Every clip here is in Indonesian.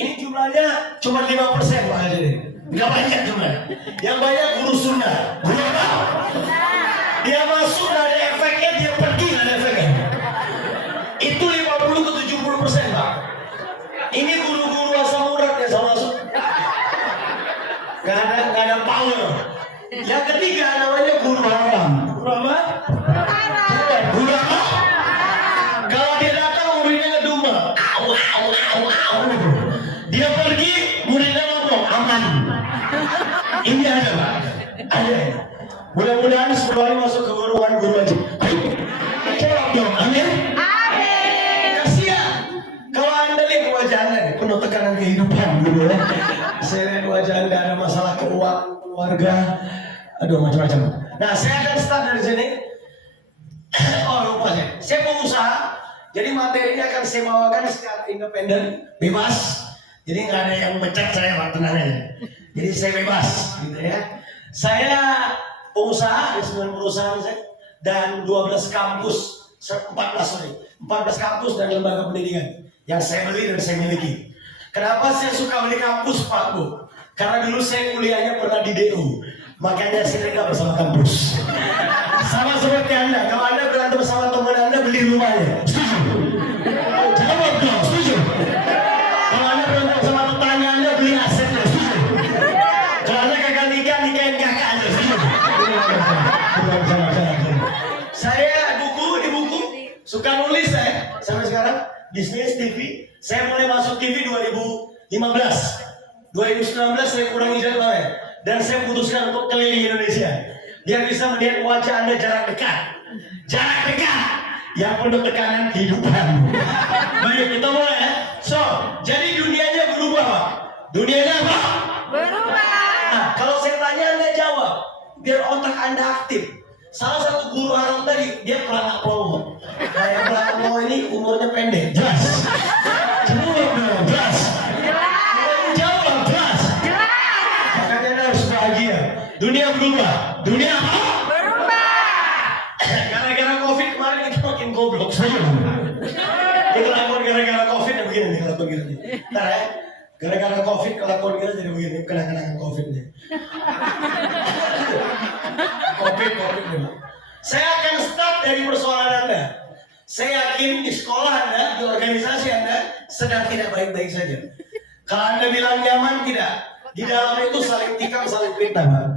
Ini jumlahnya cuma 5% Pak Haji. Nggak banyak jumlah. Yang banyak guru sunnah. Guru apa? Dia masuk nggak ada efeknya, dia pergi nggak ada efeknya. Itu 50 ke 70% Pak. Ini guru-guru asal urat ya sama masuk. Nggak ada power. Yang ketiga namanya guru haram. Guru apa? Guru apa? Kalau dia datang muridnya ngedumel. Au. Dia pergi muridnya ngomong aman. Ini ada Pak. Ada. Mudah-mudahan semuanya masuk ke guruan guru aja. Jawab dong, amin. Kasihan. Kalau Anda lihat wajah Anda penuh tekanan kehidupan gitu ya. Saya lihat wajah Anda ada masalah keuangan, keluarga, aduh macam-macam. Nah, saya akan start dari sini. Oh lupa saya mau usaha. Jadi materinya akan saya bawakan secara independen, bebas. Jadi nggak ada yang mecat saya Pak, tenang aja. Jadi saya bebas, gitu ya. Saya pengusaha, ada 9 perusahaan saya dan 12 kampus, 14 kampus dan lembaga pendidikan yang saya beli dan saya miliki. Kenapa saya suka beli kampus Pak Bu? Karena dulu saya kuliahnya pernah di DU, makanya saya dekat bersama kampus. Sama seperti Anda, kalau Anda berantem sama teman Anda beli rumahnya, setuju? Jawab dong, setuju? Kalau Anda berantem sama tetangga Anda beli asetnya, setuju? Kalau Anda gagal nikah, nikahin kakak Anda, setuju? Saya di buku suka nulis saya sampai sekarang bisnis TV. Saya mulai masuk TV 2015. 2019 saya kurangi jadwalnya dan saya putuskan untuk keliling Indonesia biar bisa melihat wajah Anda jarak dekat yang penuh tekanan kehidupan. Baik, kita mulai ya. So, jadi dunianya berubah Pak. Dunianya apa? Berubah. Nah, kalau saya tanya Anda jawab biar otak Anda aktif. Salah satu guru haram tadi dia pelangak promo. Nah, yang pelangak promo ini umurnya pendek. Jelas. Jawab dong, jelas. Jawab jelas. Makanya Anda harus bahagia. Dunia berubah. Dunia apa? Gara-gara COVID kemarin kita makin goblok saja. Kelakuan gara-gara COVID ya begini nih kelakuan kita nih. Ntar ya, gara-gara COVID kelakuan kita jadi begini, kenang-kenangan COVID nih. COVID nih. Saya akan start dari persoalan Anda. Saya yakin di sekolah Anda, di organisasi Anda sedang tidak baik-baik saja. Kalau Anda bilang nyaman, tidak. Di dalam itu saling tikam, saling fitnah.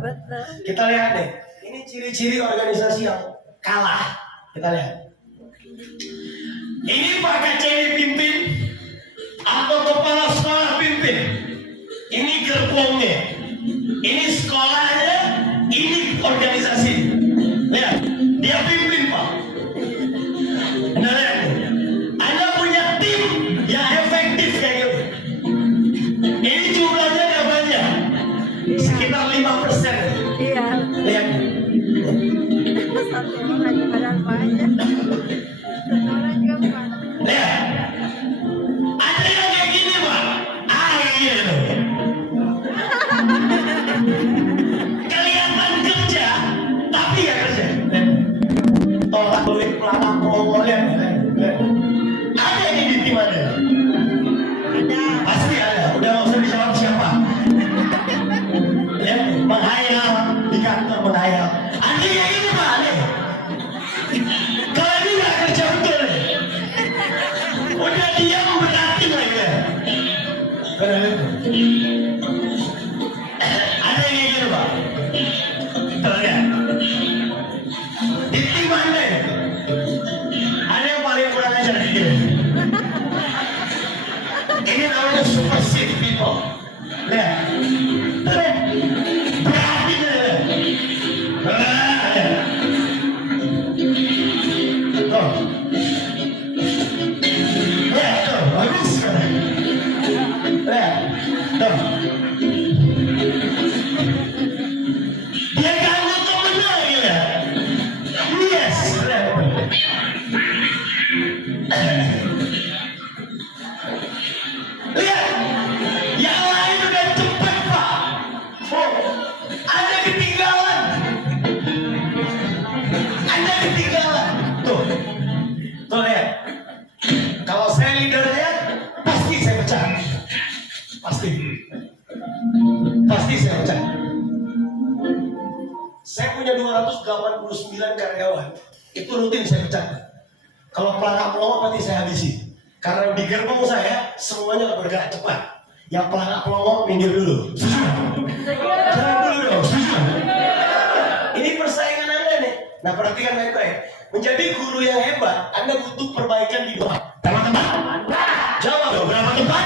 Kita lihat deh, ini ciri-ciri organisasi yang kalah. Kita lihat. Ini Pak Kaceni pimpin atau kepala sekolah pimpin. Ini gerbongnya. Ini sekolahnya. Ini organisasi. Lihat, dia pimpin Pak. Anda lihat. Anda punya tim yang efektif kayak gitu. Ini jumlahnya nggak banyak, sekitar 5%. Iya. Lihat. Satu orang padahal banyak. Satu orang juga banyak. Lihat. Ada yang kayak gini Pak. Iya. Kelihatan kerja, tapi ya kerja. Tolak beli pelangak promo lihat. Ada ini di tim Anda? Ada. Pasti ada. Udah nggak usah dijawab siapa. Lihat, menghayal di kantor menghayal. Ada yang ini Pak. Kalau ini nggak kerja betul nih. Udah diam berarti lagi ya. Ada yang kayak gitu Pak. Terlihat. Di tim Anda ya. Ada yang paling kurang ajar kayak gini. Ini namanya super sick people. Lihat. Berarti lihat. Tuh. Lihat tuh, bagus kan? Lihat. Tuh. Dia ganggu temennya gitu. Yes. Lihat. Yang lain udah cepat Pak. Oh, Anda ketinggalan. Tuh. Tuh lihat. Kalau saya leadernya pasti saya pecah. Pasti. Pasti saya percaya. Saya punya 289 karyawan. Itu rutin saya pecat. Kalau pelangak pelongok pasti saya habisi. Karena di gerbong saya semuanya bergerak cepat. Yang pelangak pelongok minggir dulu. Jangan dulu dong. Ini persaingan Anda nih. Nah perhatikan baik-baik. Menjadi guru yang hebat, Anda butuh perbaikan di bawah. Berapa tempat? Jawab dong. Berapa tempat?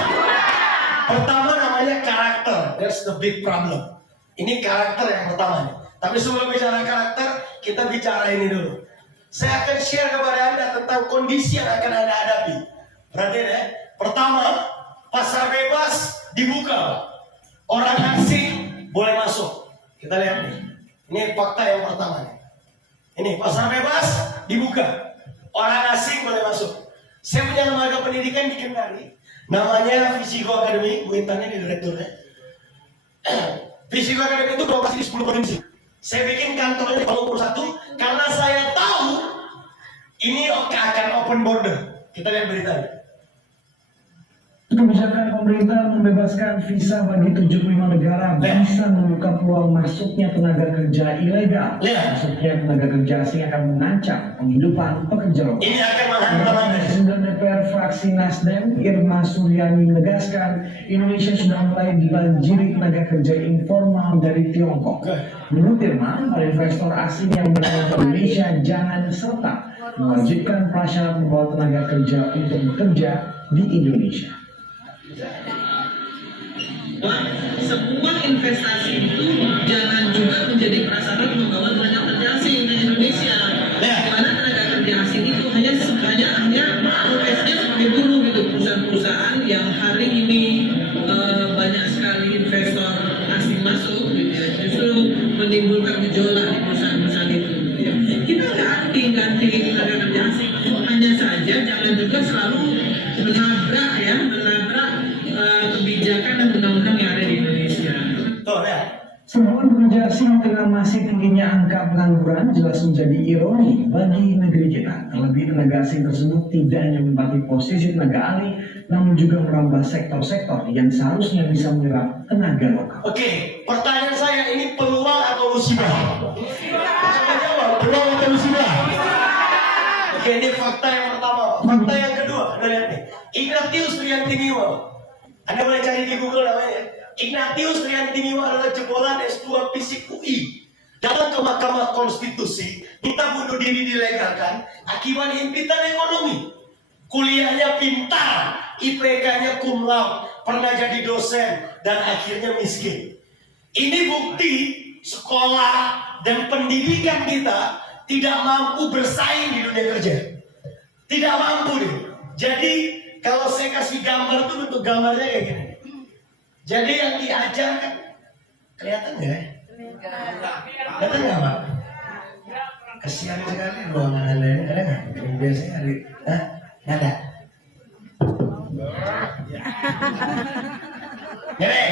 Pertama namanya karakter. That's the big problem. Ini karakter yang pertama nih. Tapi sebelum bicara karakter, kita bicara ini dulu. Saya akan share kepada Anda tentang kondisi yang akan Anda hadapi. Perhatian ya. Pertama, pasar bebas dibuka. Orang asing boleh masuk. Kita lihat nih. Ini fakta yang pertama nih. Ini pasar bebas dibuka. Orang asing boleh masuk. Saya punya lembaga pendidikan di Kendari. Namanya Fisiko Academy. Bu Intan ini direkturnya. Fisiko Academy itu beroperasi di 10 provinsi. Saya bikin kantornya di Palu 1 karena saya tahu ini akan open border. Kita lihat beritanya. Kebijakan pemerintah membebaskan visa bagi 75 negara bisa membuka peluang masuknya tenaga kerja ilegal. Masuknya tenaga kerja asing akan mengancam penghidupan pekerja lokal. Ini akan menghantam Presiden DPR fraksi Nasdem Irma Suryani menegaskan Indonesia sudah mulai dibanjiri tenaga kerja informal dari Tiongkok. Menurut Irma, para investor asing yang berada di Indonesia jangan serta mewajibkan prasyarat membawa tenaga kerja untuk bekerja di Indonesia. Semua investasi itu jangan juga menjadi prasyarat membawa tenaga kerja asing di Indonesia. Karena tenaga kerja asing itu hanya profesinya sebagai buruh gitu. Perusahaan-perusahaan yang hari ini banyak sekali investor asing masuk gitu ya, justru menimbulkan gejolak di perusahaan-perusahaan itu gitu ya. Kita nggak anti tenaga kerja asing, hanya saja jangan juga selalu menabrak kebijakan dan undang-undang yang ada di Indonesia. Sebuah pekerja asing dengan masih tingginya angka pengangguran jelas menjadi ironi bagi negeri kita. Terlebih tenaga asing tersebut tidak hanya menempati posisi tenaga ahli, namun juga merambah sektor-sektor yang seharusnya bisa menyerap tenaga lokal. Oke, pertanyaan saya ini peluang atau musibah? Coba jawab, peluang atau musibah? Oke, ini fakta yang pertama. Fakta yang kedua, Anda lihat nih. Ignatius Riantimiwa. Anda boleh cari di Google namanya. Ignatius Riantimiwa adalah jebolan S2 Fisik UI. Datang ke Mahkamah Konstitusi, minta bunuh diri dilegalkan akibat himpitan ekonomi. Kuliahnya pintar, IPK-nya cum laude, pernah jadi dosen, dan akhirnya miskin. Ini bukti sekolah dan pendidikan kita tidak mampu bersaing di dunia kerja. Tidak mampu nih. Jadi kalau saya kasih gambar tuh bentuk gambarnya kayak gini. Jadi yang diajarkan kelihatan nggak ya? Kelihatan nggak Pak? Kesian sekali ruangan Anda ini, ada nggak? Biasanya ada, nggak ada. Jadi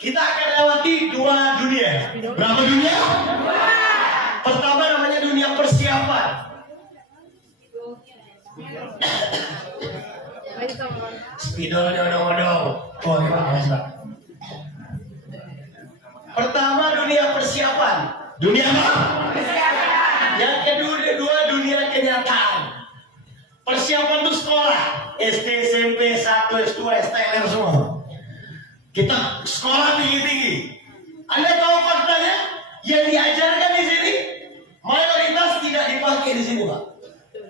kita akan lewati 2 dunia. Berapa dunia? Pertama namanya dunia persiapan. Spidolnya odong-odong. Oh, ya, pertama dunia persiapan. Dunia apa? Yang kedua dunia kenyataan. Persiapan itu sekolah, SD, SMP, 1, S2, STLR semua. Kita sekolah tinggi-tinggi. Anda tahu faktanya? Yang diajarkan di sini mayoritas tidak dipakai di sini, Pak.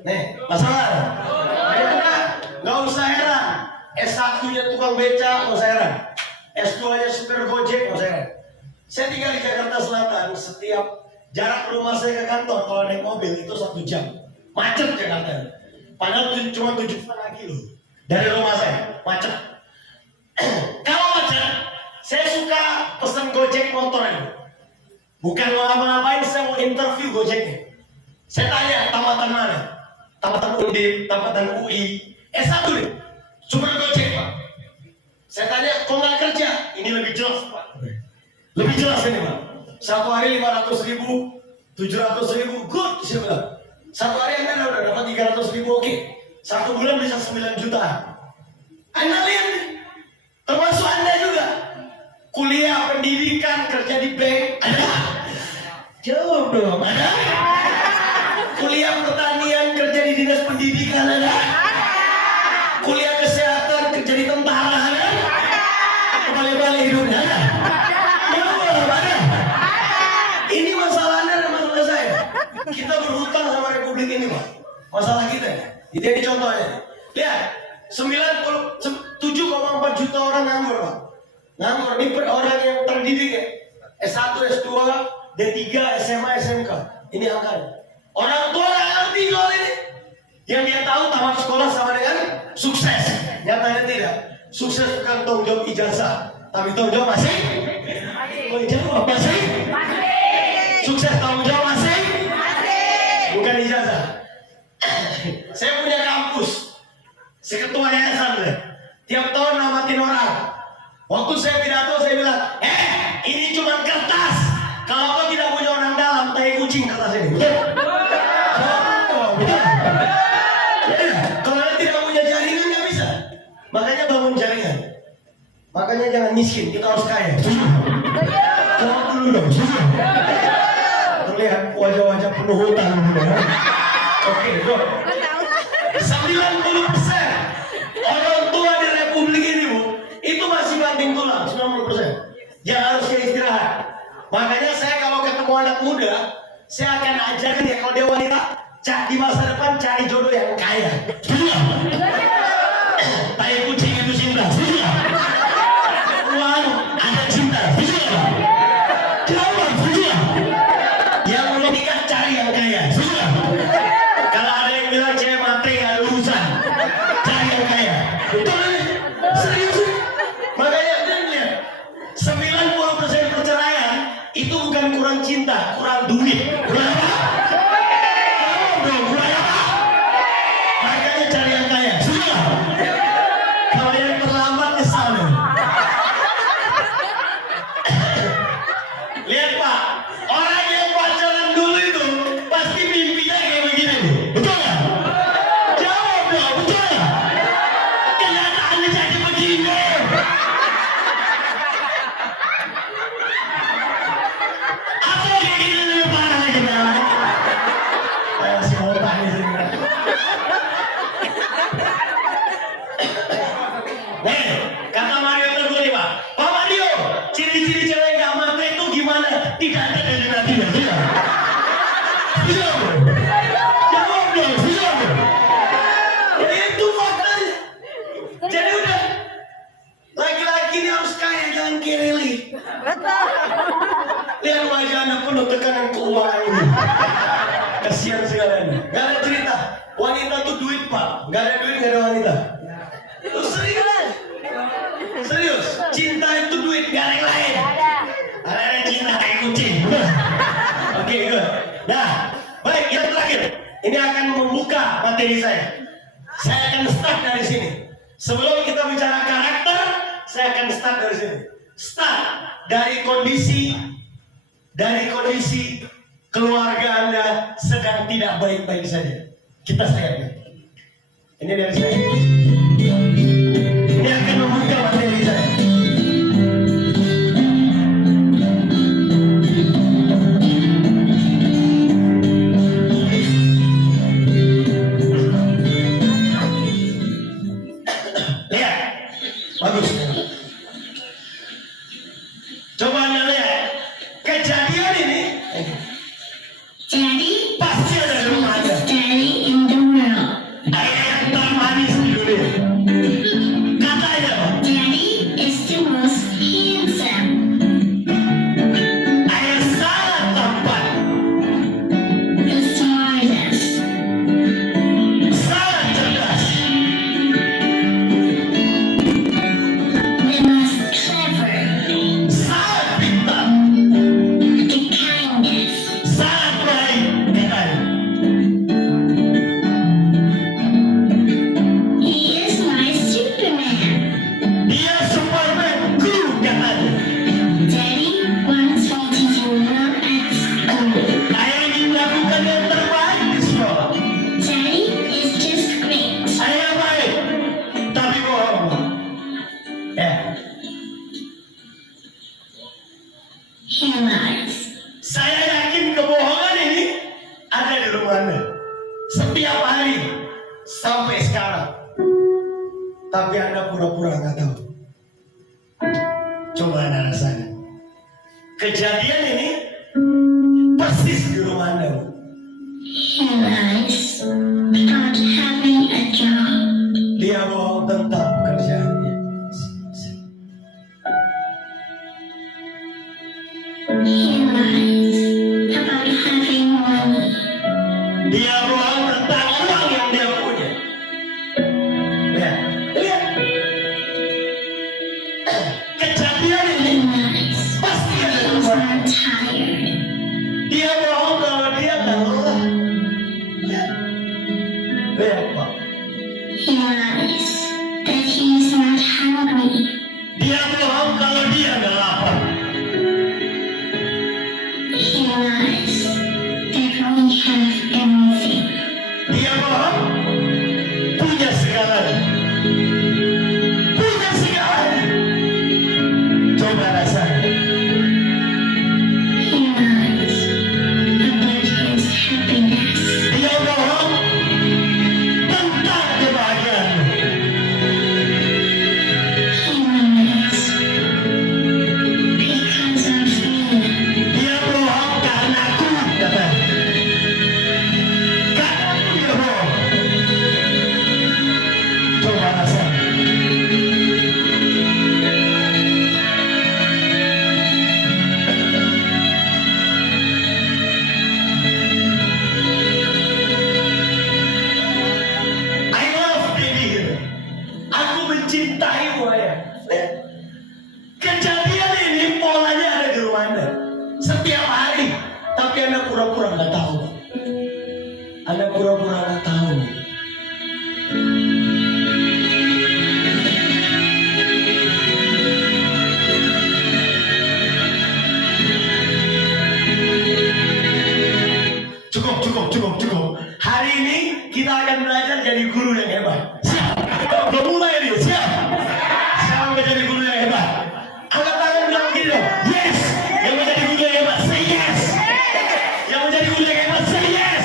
Nih, masalah. Nggak usah heran. S1-nya tukang beca, nggak usah heran. S2-nya supir Gojek, nggak usah heran. Saya tinggal di Jakarta Selatan. Setiap jarak rumah saya ke kantor kalau naik mobil itu 1 jam. Macet Jakarta. Padahal cuma 7,5 kilo dari rumah saya. Macet. Kalau macet, saya suka pesan Gojek motor ini. Bukan mau ngapa-ngapain, saya mau interview Gojeknya. Saya tanya tamatan mana? Tamatan Undip, tamatan UI. S1 nih, super Gojek Pak. Saya tanya, kok nggak kerja? Ini lebih jelas Pak. Lebih jelas ini Pak. Satu hari 500.000, 700.000, good. Saya bilang. Satu hari Anda udah dapat 300.000, oke. 1 bulan bisa 9 juta. Anda lihat, termasuk Anda pendidikan kerja di bank ada? Jawab dong, ada? Kuliah pertanian kerja di dinas pendidikan ada? Kuliah kesehatan kerja di tentara ada? Kembali-balik hidupnya ada? Jawab, ada? Ini masalahnya dan masalah saya. Kita berhutang sama republik ini, Pak. Masalah kita ya. Itu ini contohnya. Lihat, 7,4 juta orang nganggur, Pak. Nganggur ini per orang yang terdidik ya. S1, S2, D3, SMA, SMK. Ini angkanya. Orang tua nggak ngerti soal ini. Yang dia tahu tamat sekolah sama dengan sukses. Nyatanya tidak. Sukses bukan tanggung jawab ijazah, tapi tanggung jawab masih. Oh, jawab masih. Sukses tanggung jawab masih. Bukan ijazah. Saya punya kampus. Saya ketua yayasan deh. Tiap tahun namatin orang. Waktu saya pidato saya bilang, ini cuma kertas. Kalau kau tidak punya orang dalam, tai kucing kertas ini. Betul? Betul? Kalau tidak punya jaringan nggak bisa. Makanya bangun jaringan. Makanya jangan miskin, kita harus kaya. Jawab dulu dong. Terlihat wajah-wajah penuh hutang. Oke, bro. 90% orang tua di republik ini, Bu, itu masih banting tulang. 90% yang harusnya istirahat. Makanya saya kalau ketemu anak muda, saya akan ajarkan ya, kalau dia wanita, di masa depan cari jodoh yang kaya. Setuju? Tai kucing itu cinta. Setuju? Uang ada cinta. Setuju? Jawab, setuju? Yang belum nikah cari yang kaya. Setuju? Kalau ada yang bilang cewek mati nggak ada urusan, cari yang kaya. Betul ini? Serius? Makanya dia lihat 90% perceraian itu bukan kurang cinta, kurang duit. Kurang apa? Jawab dong, kurang apa? Makanya cari yang kaya. Sudah? Kalau yang terlambat kesal dong. Lihat Pak, orang yang pacaran dulu itu pasti mimpinya kayak begini nih. Betul nggak? Jawab dong, betul nggak? Kenyataannya jadi begini. Apa yang kayak gini lebih parah lagi kan? Si otak ini sini. Nih, kata Mario Teguh nih Pak. Pak Mario, ciri-ciri cewek nggak matre itu gimana? Tidak ada dari nantinya. Jawab dong. Jawab dong. Jawab dong. Itu faktanya. Jadi udah, laki-laki ini harus kaya, jangan kirili. Lihat wajah anak penuh tekanan keuangan ini. Kasihan sekalian. Gak ada cerita. Wanita tuh duit Pak. Gak ada duit, gak ada wanita. Terus serius. Serius. Cinta itu duit, gak ada yang lain. Ada cinta kayak kucing. Oke, good. Nah, baik, yang terakhir. Ini akan membuka materi saya. Saya akan start dari sini. Sebelum kita bicara karakter, saya akan start dari sini. Start dari kondisi keluarga Anda sedang tidak baik-baik saja. Kita lihat. Ini dari saya. Ini akan membuka materi saya. Lihat, bagus. Coba Anda lihat kejadian ini. Daddy Pasti ada di rumah Anda. is daddy in the world. Ayah yang termanis di dunia. Kata aja Pak. Daddy is the most handsome. Ayah sangat tampan, The smartest. sangat cerdas, The most clever. sangat pintar, The kindest. sangat baik. Katanya. He is my Superman. Dia Superman cool katanya. Daddy wants me to do well at school. Ayah ingin melakukan yang terbaik di sekolah. Daddy is just great. Ayah baik, tapi bohong. Ya. pura-pura nggak tahu. Coba Anda rasakan. Kejadian ini persis di rumah Anda, Bu. He lies about having a job. Dia bohong tentang pekerjaannya. He lies about having money. Dia bohong tentang uang yang dia punya. Lihat, lihat. Kejadian He ini lies pasti ada di he's rumah. not tired. Dia bohong kalau dia nggak lelah. Lihat, lihat Pak. He lies that he's not hungry. Dia bohong kalau dia nggak lapar. He lies that we have everything. Dia bohong punya segalanya. Punya segalanya. Coba rasakan. He lies about his happiness. Dia bohong tentang kebahagiaan. He lies because of me. Dia bohong karena aku, kata. Karena aku dia bohong. Coba rasakan. I love baby. Aku mencintai ayah. Lihat. Kejadian ini polanya ada di rumah Anda setiap hari, tapi Anda pura-pura nggak tahu. Anda pura-pura nggak tahu. Cukup. Hari ini kita akan belajar jadi guru yang hebat. Siap? Belum mulai nih, siap? Siapa mau jadi guru yang hebat? Angkat tangan bilang begini dong. Yes. Yang mau jadi guru yang hebat, say yes. Yang mau jadi guru yang hebat, say yes.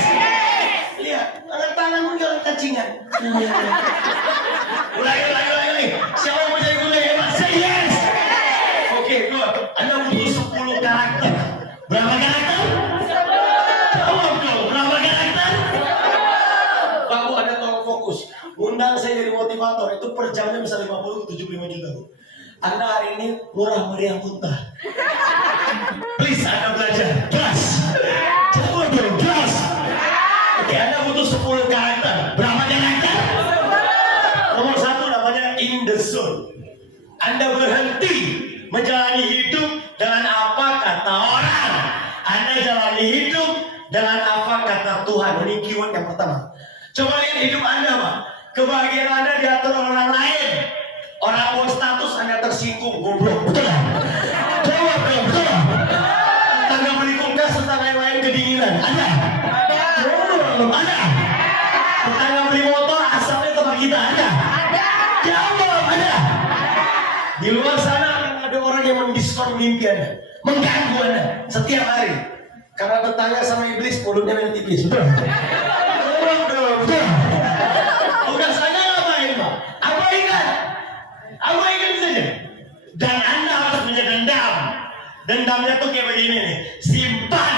Lihat, angkat tangan pun jangan kacingan. Ulangi. Siapa yang mau jadi guru yang hebat, say yes. Oke, good. Anda butuh 10 karakter. Berapa karakter? Jawab dong, berapa karakter? Pak Bu, Anda tolong fokus. Undang saya jadi motivator, itu per jamnya bisa 50 ke 75 juta, Bu. Anda hari ini murah meriah muntah. Please, Anda belajar. Kelas. Jawab dong, kelas. Oke, Anda butuh 10 karakter. Berapa karakter? Nomor 1 namanya in the zone. Anda berhenti menjalani hidup dengan apa kata orang. Anda jalani hidup dengan apa kata Tuhan. Ini keyword yang pertama. Coba lihat hidup Anda, Pak. Kebahagiaan Anda diatur orang lain. Orang mau status Anda tersinggung, goblok. Betul nggak? Jawab dong, betul nggak? Tetangga beli kulkas, tetangga yang lain kedinginan. Ada? Belum ada. Tetangga beli motor, asapnya tempat kita. Ada? Jawab, ada. Di luar sana ada orang yang mendiskon mimpi Anda, mengganggu Anda setiap hari. Karena tetangga sama iblis, mulutnya main tipis. Betul? Betul. Tugas Anda ngapain, Pak? Abaikan saja. Dan Anda harus punya dendam. Dendamnya tuh kayak begini nih. Simpan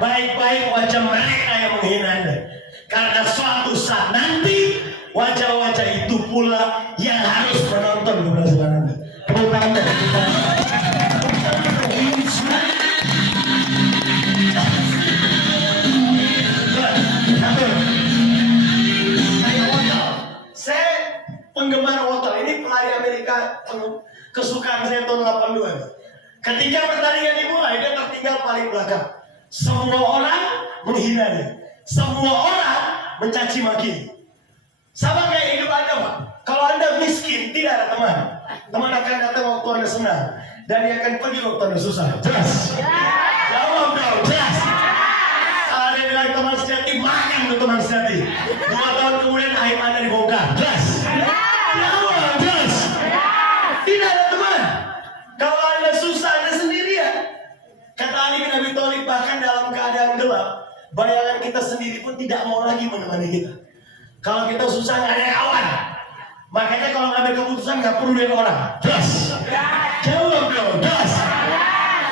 baik-baik wajah mereka yang menghina Anda. Karena suatu saat nanti wajah-wajah itu pula yang harus menonton keberhasilan Anda. Tepuk tangan, tepuk tangan. Saya penggemar water. Ini pelari Amerika kesukaan saya tahun 82. Ketika pertandingan dimulai, dia tertinggal paling belakang. Semua orang menghina dia. Semua orang mencaci maki. Sama kayak hidup Anda, Pak. Kalau Anda miskin, tidak ada teman. Teman akan datang waktu Anda senang, dan dia akan pergi waktu Anda susah. Jelas? Jawab dong, jelas. Kalau ada yang bilang teman sejati, makan untuk teman sejati. 2 tahun kemudian aib Anda dibongkar. Jelas? Jawab, jelas. Tidak ada teman. Kalau Anda susah, Anda sendirian. Kata Ali bin Abi Thalib, bahkan dalam keadaan gelap, bayangan kita sendiri pun tidak mau lagi menemani kita. Kalau kita susah, nggak ada kawan. Makanya kalau ngambil keputusan nggak perlu lihat orang. Jelas. Jawab dong, jelas.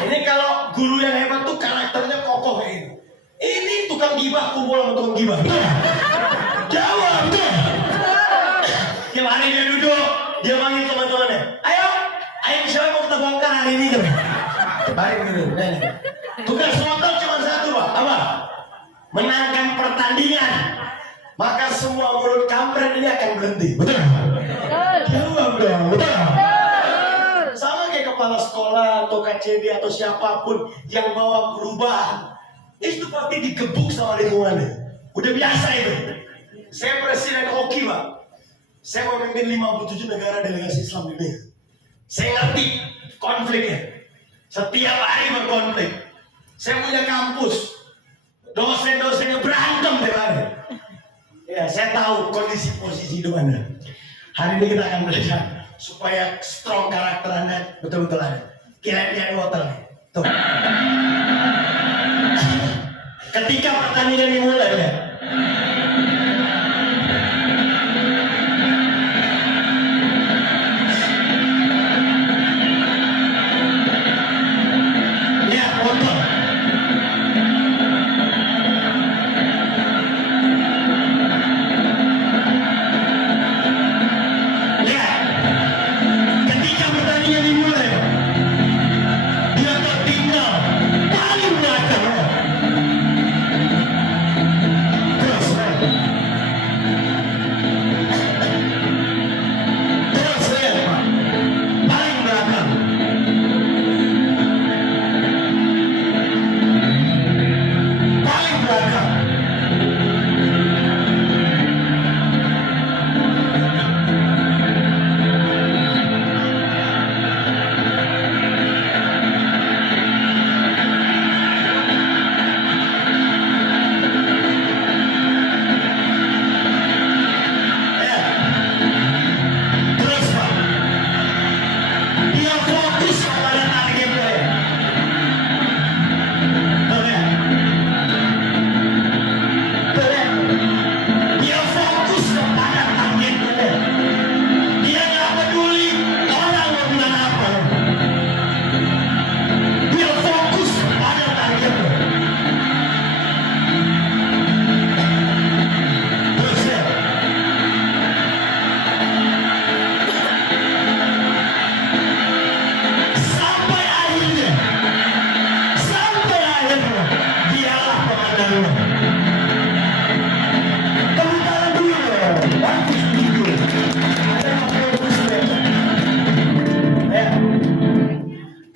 Ini kalau guru yang hebat tuh karakternya kokoh kayak ini. Ini tukang gibah kumpul sama tukang gibah. Jawab tuh. Tiap hari dia duduk, dia panggil teman-temannya. Ayo siapa mau kita bongkar hari ini tuh? Baik gitu. Tugas motor cuma satu Pak. Apa? Menangkan pertandingan. Maka semua mulut kampret ini akan berhenti. Betul? Jawab dong. Betul? Sama kayak kepala sekolah atau KCD atau siapapun yang bawa perubahan, itu pasti digebuk sama lingkungannya. Udah biasa itu. Saya presiden hoki Pak. Saya memimpin 57 negara delegasi Islam di dunia. Saya ngerti konfliknya. Setiap hari berkonflik. Saya punya kampus. Dosen-dosennya berantem tiap hari. Ya, saya tahu kondisi posisi hidup Anda. Hari ini kita akan belajar supaya strong karakter Anda betul-betul ada. Kira-kira water. Tuh. Ketika pertandingan dimulai ya.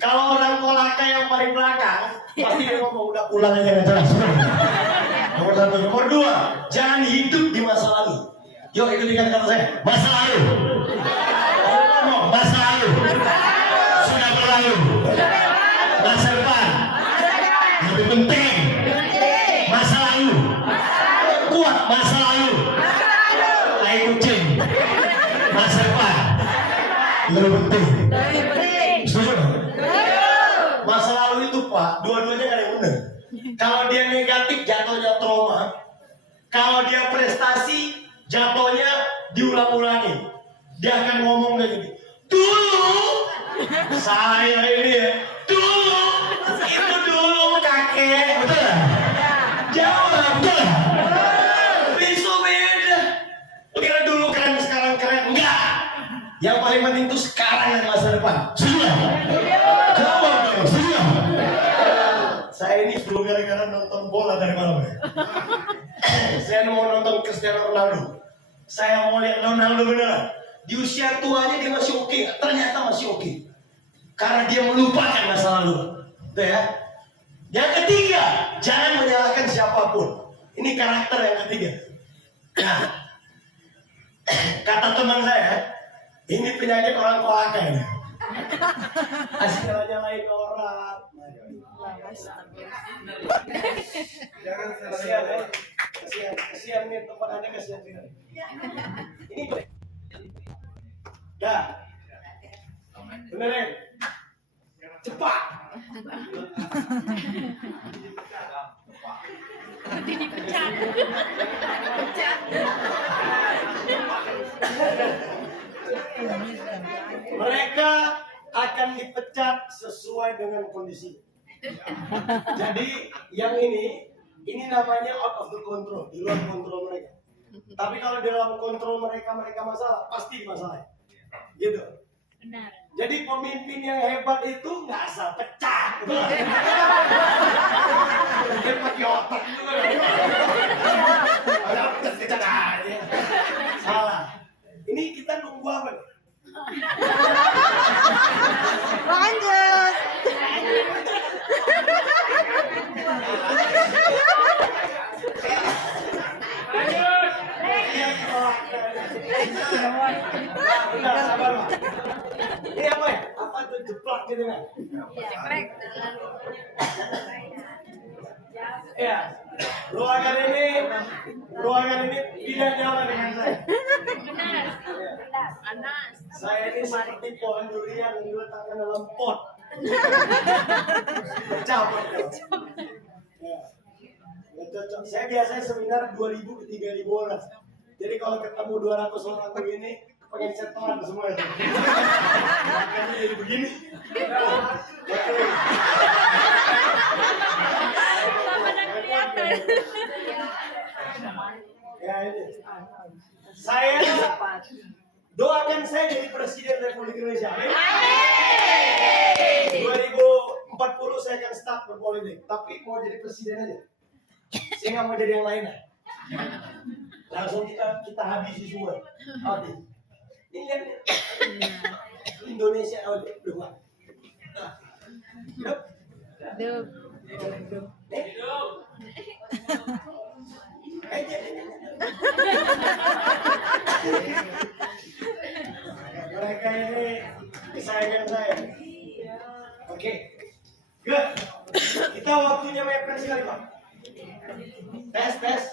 Kalau orang kolaka yang paling belakang, pasti dia ngomong udah pulang aja nggak jelas. Nomor satu, nomor dua, jangan hidup di masa lalu. Yuk ikuti kata-kata saya, masa lalu. Ngomong masa lalu. Sudah berlalu. Masa depan. Lebih penting. Masa lalu. Kuat masa lalu. Tai kucing. Masa depan. Lebih penting. Setuju? Masa lalu itu Pak, dua-duanya nggak ada yang benar. Kalau dia negatif jatuhnya trauma. Kalau dia prestasi jatuhnya diulang-ulangi. Dia akan ngomong kayak gini. Dulu saya ini ya. Dulu itu dulu kakek. Betul? Jawab betul. Besok beda. Lu kira dulu keren sekarang keren? Enggak. Yang paling penting itu sekarang dan masa depan. Sudah. Jawab dong. Sudah. Saya ini belum gara-gara nonton bola dari malam ya. Saya mau nonton Cristiano Ronaldo. Saya mau lihat Ronaldo beneran. Di usia tuanya dia masih oke. Ternyata masih oke. Karena dia melupakan masa lalu. Itu ya. Yang ketiga, jangan menyalahkan siapapun. Ini karakter yang ketiga. Nah, kata teman saya, ini penyakit orang kolaka ini. Asik nyalain orang. Jangan kasihan nih tempat Anda kasihan sini. Ini ya, benerin, cepat. Dipecat. Mereka akan dipecat sesuai dengan kondisi. Jadi yang ini namanya out of the control, di luar kontrol mereka. Tapi kalau di dalam kontrol mereka masalah, pasti masalah. Gitu. Benar. Jadi pemimpin yang hebat itu nggak asal pecat. Gitu. Dia pakai otak itu kan. Ada pecat aja. Salah. Ini kita nunggu apa nih? Lanjut. Benar, sabar Pak. Ini apa ya? Apa tuh jeplak gitu kan? Iya. Ruangan ini tidak nyaman dengan saya. Panas. Saya ini seperti pohon durian yang diletakkan dalam pot. Cabut. Ya. Nggak cocok. Saya biasanya seminar 2.000 ke 3.000 orang. Jadi kalau ketemu 200 orang begini, pengen setoran semua ya. Makanya jadi begini. Ya ini. Saya doakan saya jadi Presiden Republik Indonesia. Amin. 2040 saya akan start berpolitik, tapi mau jadi presiden aja. Saya nggak mau jadi yang lain. Langsung kita habisi semua. Oke. Ini lihat nih. Indonesia dua. Hidup. Mereka ini kesayangan saya. Oke. Good. Kita waktunya mepet sekali, Pak. Tes.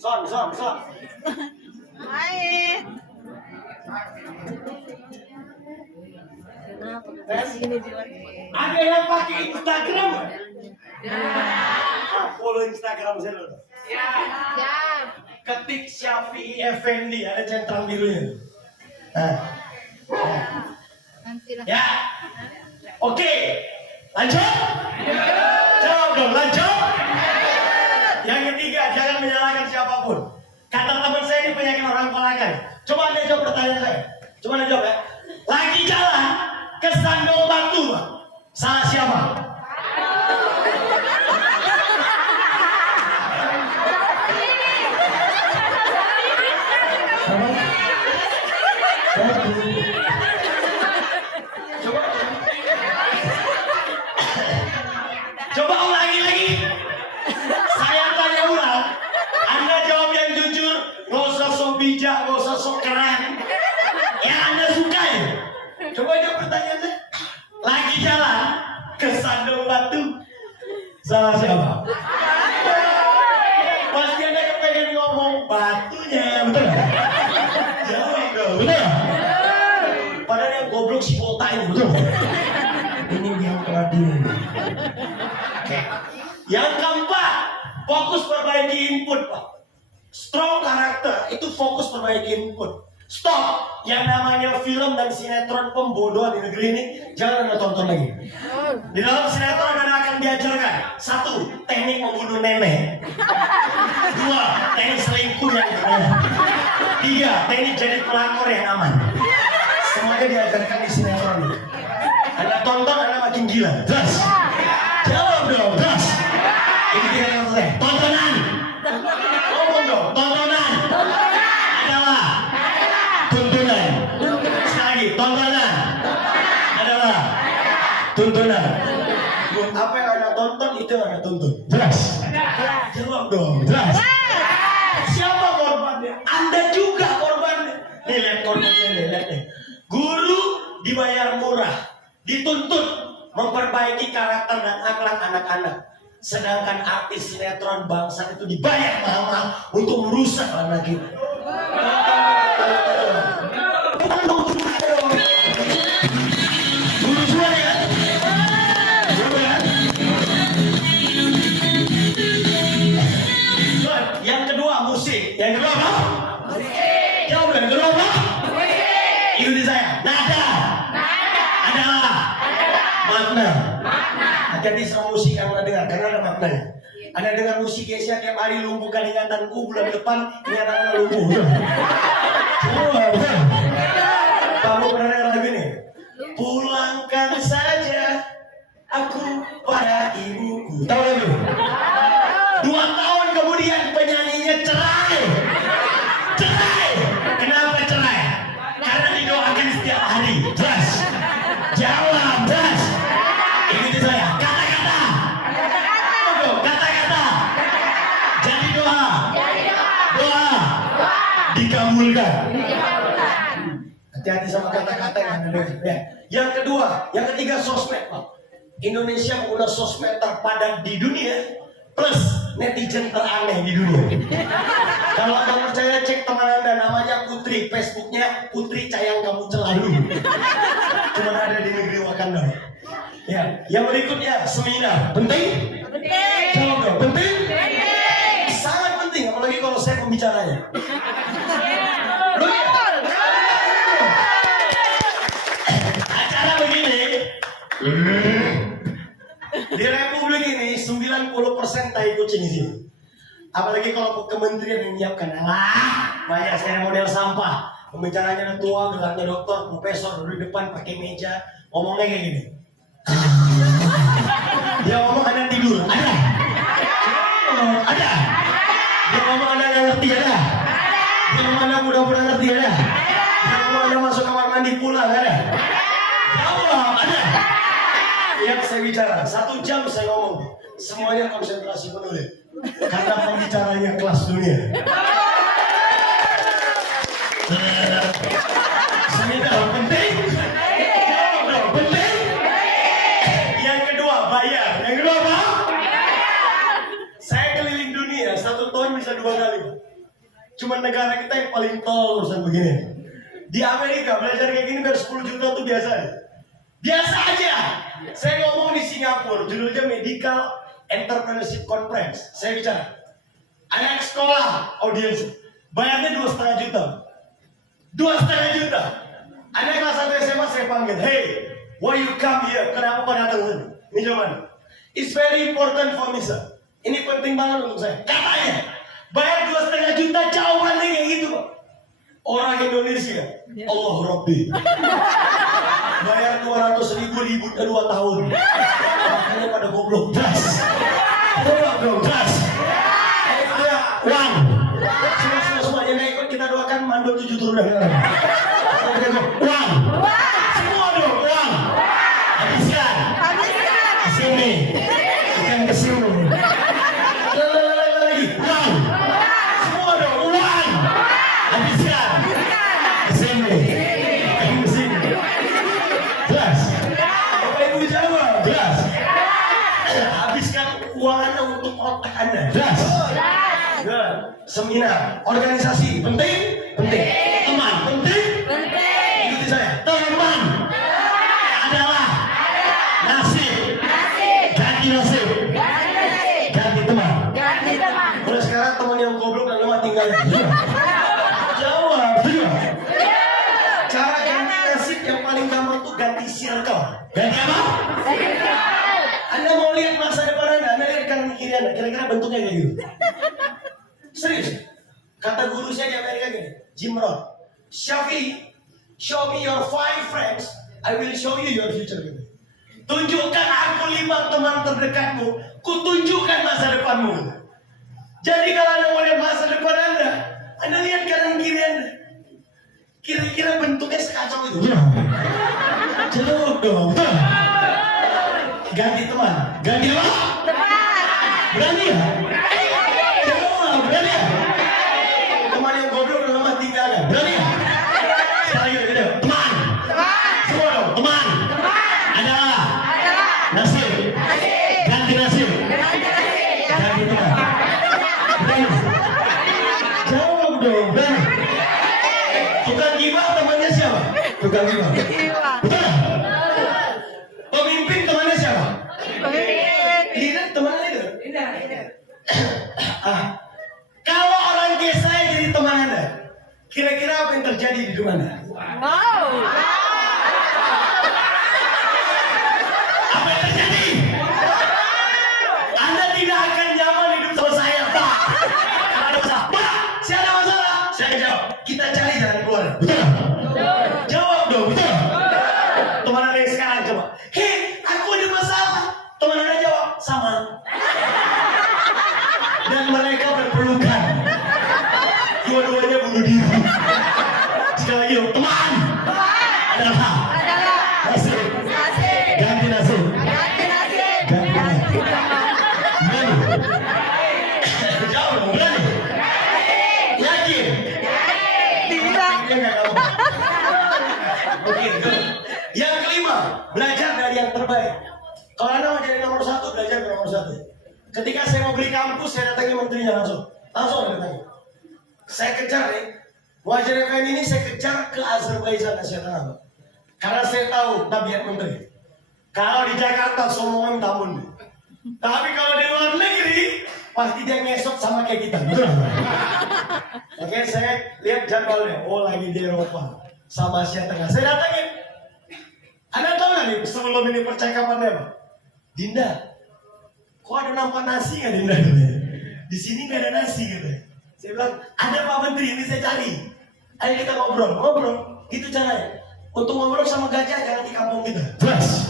Son. Hai. Ada yang pakai Instagram? Follow Instagram saya dulu. Ya. Ketik Syafi'i Effendi, ada centang birunya. Ya. Oke. Lanjut? Jawab dong, lanjut. Yang ketiga, jangan menyalahkan siapapun. Kata teman saya ini penyakit orang kolakan. Coba Anda jawab pertanyaan saya. Coba Anda jawab ya. Lagi jalan ke Sandong Batu, salah siapa? Coba ulangi lagi. Saya tanya ulang. Anda jawab yang jujur. Gak usah sok bijak, gak usah sok keren. Yang Anda suka ya. Coba jawab pertanyaan saya. Lagi jalan ke Sandong Batu, salah siapa? Pasti Anda kepengen ngomong batunya, betul gak? Jawab dong, betul. Padahal yang goblok si Bota ini, betul. Ini yang perhatian. Oke. Yang keempat, fokus perbaiki input, Pak. Strong karakter itu fokus perbaiki input. Stop. Yang namanya film dan sinetron pembodohan di negeri ini jangan Anda tonton lagi. Di dalam sinetron Anda akan diajarkan 1. Teknik membunuh nenek. 2. Teknik selingkuh yang benar. 3. Teknik jadi pelakor yang aman. Semuanya diajarkan di sinetron. Anda tonton, Anda makin gila. Jelas. Jawab dong, jelas. Ini dia yang selesai. Tontonan. Ngomong dong, tontonan. Adalah tuntunan. Sekali lagi, tontonan adalah tuntunan. Apa yang Anda tonton, itu yang Anda tuntun. Jelas. Jawab dong, jelas. Siapa korbannya? Anda juga korbannya. Nih, lihat korbannya nih, lihat nih. Guru dibayar murah, dituntut memperbaiki karakter dan akhlak anak-anak. Sedangkan artis sinetron bangsa itu dibayar mahal-mahal untuk merusak anak kita. Guru semua ya? Guru ya? musik. Yang kedua apa? Musik. Jawab yang kedua apa? Musik. Ikuti saya. Nada. Adalah makna. Hati-hati sama musik yang Anda dengar, karena ada maknanya. Anda dengar musik Yesia tiap hari lumpuhkan ingatanku, bulan depan ingatannya lumpuh. Kamu pernah dengar lagu ini? Pulangkan saja aku pada ibuku. Tahu lagu? 2 tahun kemudian penyanyinya cerai. Kenapa cerai? Karena didoakan setiap hari. Jelas. Jawab, jelas. Ikuti saya. Kata-kata. Jadi doa. Dikabulkan. Hati-hati sama kata-kata yang Anda dengar. Ya. Yang kedua, yang ketiga sosmed, Pak. Indonesia pengguna sosmed terpadat di dunia, plus netizen teraneh di dunia. Kalau Anda percaya, cek teman Anda, namanya Putri, Facebooknya Putri Cayang Kamu Celalu. Cuma ada di negeri Wakanda. Ya, yang berikutnya seminar, penting? Jawab dong, penting? Sangat penting, apalagi kalau saya pembicaranya. Acara begini. Di Republik ini 90% tai kucing di sini. Apalagi kalau kementerian yang menyiapkan, banyak saya model sampah. Pembicaranya ada tua, gelarnya dokter, profesor, duduk di depan pakai meja, ngomongnya kayak gini. Dia ngomong Anda tidur, ada. Dia ngomong Anda nggak ngerti, ada. Dia ngomong Anda mudah-mudahan ngerti, ada. Dia ngomong Anda masuk kamar mandi pulang, ada. Jawab, ada. Yang saya bicara, 1 jam saya ngomong, semuanya konsentrasi penuh deh. Karena pembicaranya kelas dunia. Seminar penting? Penting? Yang kedua, bayar. Yang kedua apa? Saya keliling dunia, 1 tahun bisa 2 kali. Cuma negara kita yang paling tol urusan begini. Di Amerika belajar kayak gini biar 10 juta tuh biasa. Biasa aja. Saya ngomong di Singapura, judulnya Medical Entrepreneurship Conference. Saya bicara, anak sekolah, audiens, bayarnya 2,5 juta. 2,5 juta. Anak kelas 1 SMA saya panggil, hey, why you come here? Kenapa kau datang sini? Ini jawaban. It's very important for me, sir. Ini penting banget untuk saya. Katanya, bayar 2,5 juta, jawabannya kayak gitu, Pak. Orang Indonesia, Allah Rabbi. Bayar 200.000 liburnya 2 tahun. Makanya pada goblok. Das. Das. Uang. Semua yang ikut kita doakan mandor 7 turunan. Uang. Semua dong, uang. Habiskan. Sini. Yang kesini. Lagi. Uang. Semua dong, uang. Habiskan. Sini. Uang Anda untuk otak Anda. Jelas. Seminar, organisasi, penting? Penting. Teman, penting? Penting. Ikuti saya. Teman adalah nasib. Ganti nasib. Ganti teman. Mulai sekarang teman yang goblok dan lemah tinggal. Jawab. Cara ganti nasib yang paling gampang tuh ganti circle. Ganti apa? Anda mau lihat masa depan Anda lihat kanan kiri Anda, kira-kira bentuknya kayak gitu. Serius. Kata guru saya di Amerika gini, Jim Rohn, Shafi, show me your 5 friends, I will show you your future. Gitu. Tunjukkan aku 5 teman terdekatmu, kutunjukkan masa depanmu. Jadi kalau Anda mau lihat masa depan Anda lihat kanan kiri Anda. Kira-kira bentuknya sekacau itu. Jauh dong. Ganti teman. Ganti apa? Teman. Berani ya? Berani ya? Teman yang goblok dan lemah tinggalkan. Berani ya? Sekali lagi gitu. Teman. Semua dong. Teman. Adalah nasib. Ganti nasib. Ganti teman. Berani. Jawab dong. Berani. Tukang gibah temannya siapa? Tukang gibah. Betul. Pemimpin temannya siapa? Leader temannya leader. Kalau orang geser Kira-kira apa yang terjadi di rumah Anda? Wow. Apa yang terjadi? Anda tidak akan nyaman hidup sama saya, Pak. Ada masalah, Pak. Saya ada masalah. Saya jawab. Kita cari jalan keluar. Betul? Jawab dong. Betul? Teman Anda yang sekarang coba. Hei, aku ada masalah. Teman Anda jawab sama. Dan mereka berpelukan. Dua-duanya bunuh diri. Sekali lagi dong, teman. Adalah. Nasib. Ganti nasib. Ganti teman. Jauh dong, berani. Yakin? Tidak. Dia nggak tahu. Oke, good. Yang kelima, belajar dari yang terbaik. Kalau Anda mau jadi nomor satu, belajar dari nomor satu. Ketika saya mau beli kampus, saya datangi menterinya langsung. Langsung datangi. Saya kejar nih, Muhadjir Effendi ini saya kejar ke Azerbaijan Asia Tengah. Karena saya tahu tabiat menteri. Kalau di Jakarta semua minta ampun. Tapi kalau di luar negeri, pasti dia ngesot sama kayak kita. Betul? Oke, saya lihat jadwalnya. Oh, lagi di Eropa sama Asia Tengah. Saya datangin. Anda tahu nggak nih sebelum ini percakapannya apa? Dinda, kok ada nampak nasi nggak Dinda? Di sini nggak ada nasi gitu. Saya bilang, ada Pak Menteri, ini saya cari. Ayo kita ngobrol. Itu caranya. Untuk ngobrol sama gajah jangan di kampung kita. Jelas.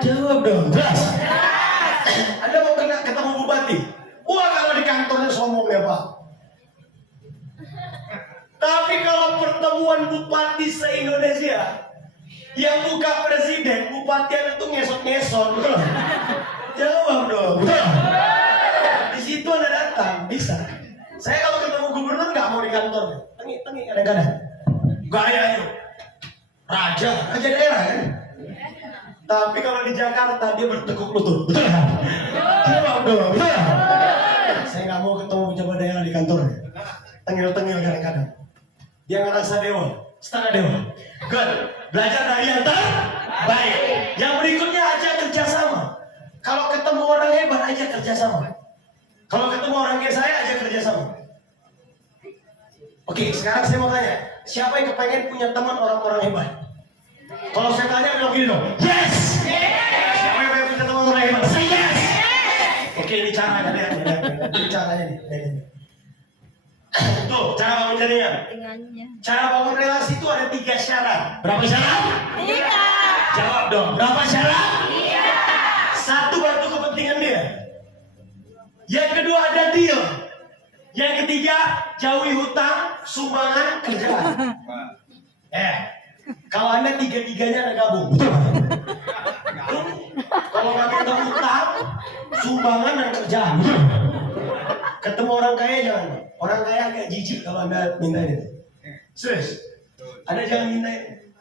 Jawab dong. Jelas. Anda mau ketemu bupati? Wah, kalau di kantornya sombong ya Pak. Tapi kalau pertemuan bupati se-Indonesia, yang buka presiden, bupati itu ngesot-ngesot, betul? Jawab dong. Betul. Di situ Anda datang, bisa. Saya kalau ketemu gubernur nggak mau di kantor, tengi kadang-kadang. Gayanya raja daerah kan. Tapi kalau di Jakarta dia bertekuk lutut, betul kan? Jawab dong, betul. Saya nggak mau ketemu pejabat daerah di kantor, tengil-tengil kadang-kadang. Dia ngerasa dewa, setengah dewa. Good, belajar dari yang terbaik. Yang berikutnya ajak kerjasama. Kalau ketemu orang hebat ajak kerjasama. Kalau ketemu orang kayak saya aja kerja sama. Oke, sekarang saya mau tanya, siapa yang kepengen punya teman orang-orang hebat? Kalau saya tanya bilang gini dong, yes. Siapa yang pengen punya teman orang hebat? Say yes. Oke, ini caranya lihat. Ini caranya nih. Tuh, cara bangun jaringan. Cara bangun relasi itu ada 3 syarat. Berapa syarat? 3. Jawab dong. Berapa syarat? 1, bantu kepentingan dia. Yang kedua ada deal. Yang ketiga jauhi hutang, sumbangan, kerjaan. Kalau Anda 3-3-nya Anda gabung. Kalau nggak minta hutang, sumbangan dan kerjaan. Ketemu orang kaya jangan. Orang kaya agak jijik kalau Anda minta itu. Serius. Anda jangan minta itu.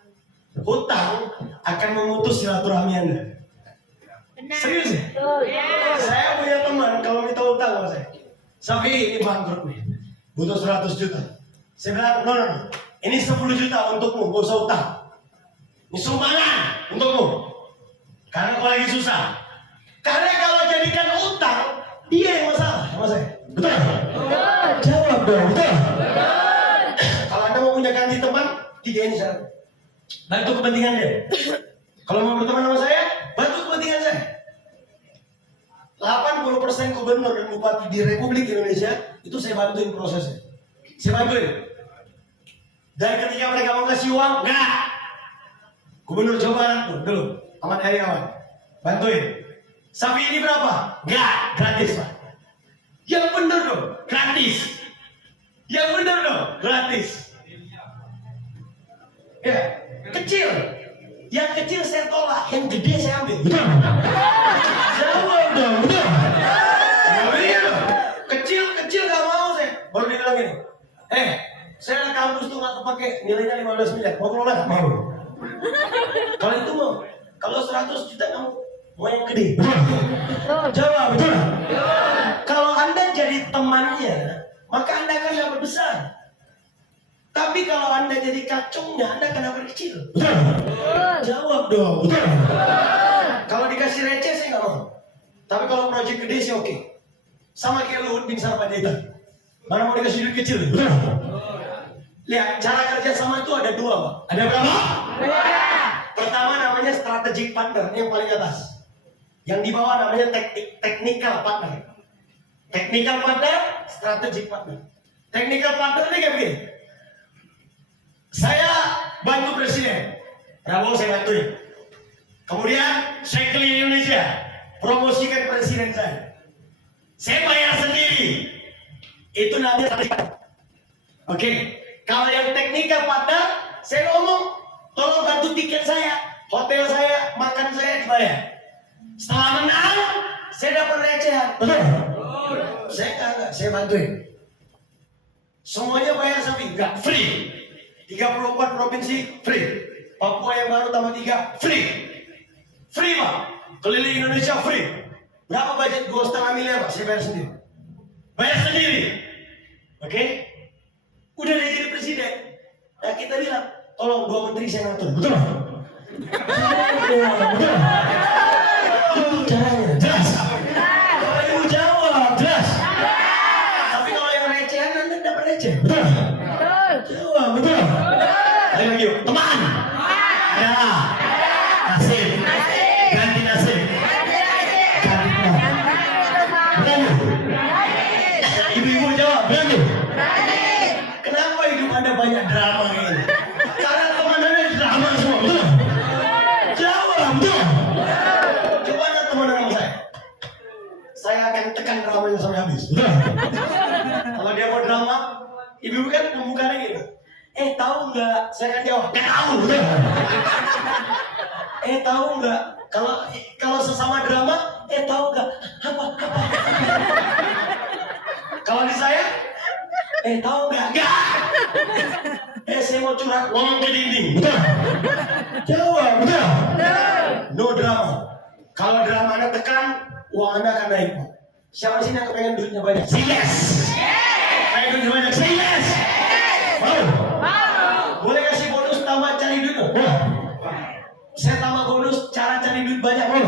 Hutang akan memutus silaturahmi Anda. Serius ya? Saya punya teman kalau minta utang sama saya. Safi ini bangkrut nih, butuh 100 juta. Saya bilang, no. Ini 10 juta untukmu, gak usah utang. Ini sumbangan untukmu. Karena kalau lagi susah. Karena kalau jadikan utang, dia yang masalah sama saya. Betul? Jawab dong, betul? Kalau Anda mau punya ganti teman, 3 ini syarat. Bantu kepentingan dia. Kalau mau berteman sama saya, bantu kepentingan saya. 80% gubernur dan bupati di Republik Indonesia itu saya bantuin prosesnya. Saya bantuin. Dan ketika mereka mau kasih uang, enggak. Gubernur Jawa Barat tuh dulu, Ahmad Heriawan, bantuin. Sapi ini berapa? Enggak, gratis Pak. Yang bener dong, gratis. Yang bener dong, gratis. Ya, kecil. Yang kecil saya tolak, yang gede saya ambil. Betul. Jawab dong, betul. Iya dong. Kecil gak mau saya. Baru dia bilang gini, saya kampus tuh gak kepake, nilainya 15 miliar. Mau kelola gak? Mau. Kalau itu mau, kalau 100 juta kamu mau yang gede. Jawab, betul. Kalau Anda jadi temannya, maka Anda akan dapat besar. Tapi kalau Anda jadi kacungnya, Anda akan dapat kecil. Betul. Jawab dong. Betul. Kalau dikasih receh saya nggak mau. Tapi kalau proyek gede sih oke. Sama kayak Luhut bin Sarpanjaitan. Mana mau dikasih duit kecil? Betul. Lihat, cara kerja sama itu ada dua, Pak. Ada berapa? Pertama namanya strategic partner, ini yang paling atas. Yang di bawah namanya technical partner. Technical partner, strategic partner. Technical partner ini kayak begini. Saya bantu presiden, Prabowo saya bantuin. Kemudian saya keliling Indonesia, promosikan presiden saya. Saya bayar sendiri. Itu namanya strategic partner. Oke, kalau yang technical partner, saya ngomong, tolong bantu tiket saya, hotel saya, makan saya dibayar. Setelah menang, saya dapat recehan. Betul? Saya enggak, saya bantuin. Semuanya bayar sapi, enggak, free. 34 provinsi, free. Papua yang baru tambah 3, free. Free, Pak. Keliling Indonesia, free. Berapa budget? 2,5 miliar, Pak. Saya bayar sendiri. Bayar sendiri. Oke? Udah dia jadi presiden. Nah kita bilang, tolong 2 menteri saya ngatur. Betul? Betul? Itu caranya. Jelas? Kalau ibu jawab, jelas? Tapi kalau yang recehan, Anda dapat receh. Betul? Jawab, betul? Ayo lagi yuk. Teman! Ya. Nasib. Ganti nasib. Ganti teman. Berani? Ibu-ibu jawab, berani? Kenapa hidup Anda banyak drama ini? Karena teman Anda drama semua, betul? Jawab, betul? Coba Anda teman sama saya. Saya akan tekan dramanya sampai habis, betul? Kalau dia mau drama, ibu-ibu kan pembukaannya gitu. Tahu nggak? Saya akan jawab, nggak tahu, betul? Tahu nggak? Kalau sesama drama, tahu nggak? Apa? Kalau di saya, tahu nggak? Nggak. Saya mau curhat, ngomong ke dinding. Betul? Jawab, betul? No drama. Kalau drama Anda tekan, uang Anda akan naik. Siapa sini yang pengen duitnya banyak? Say yes. Pengen duitnya banyak? Say yes. Mau? Boleh kasih bonus tambah cari duit? Saya tambah bonus cara cari duit banyak. Mau?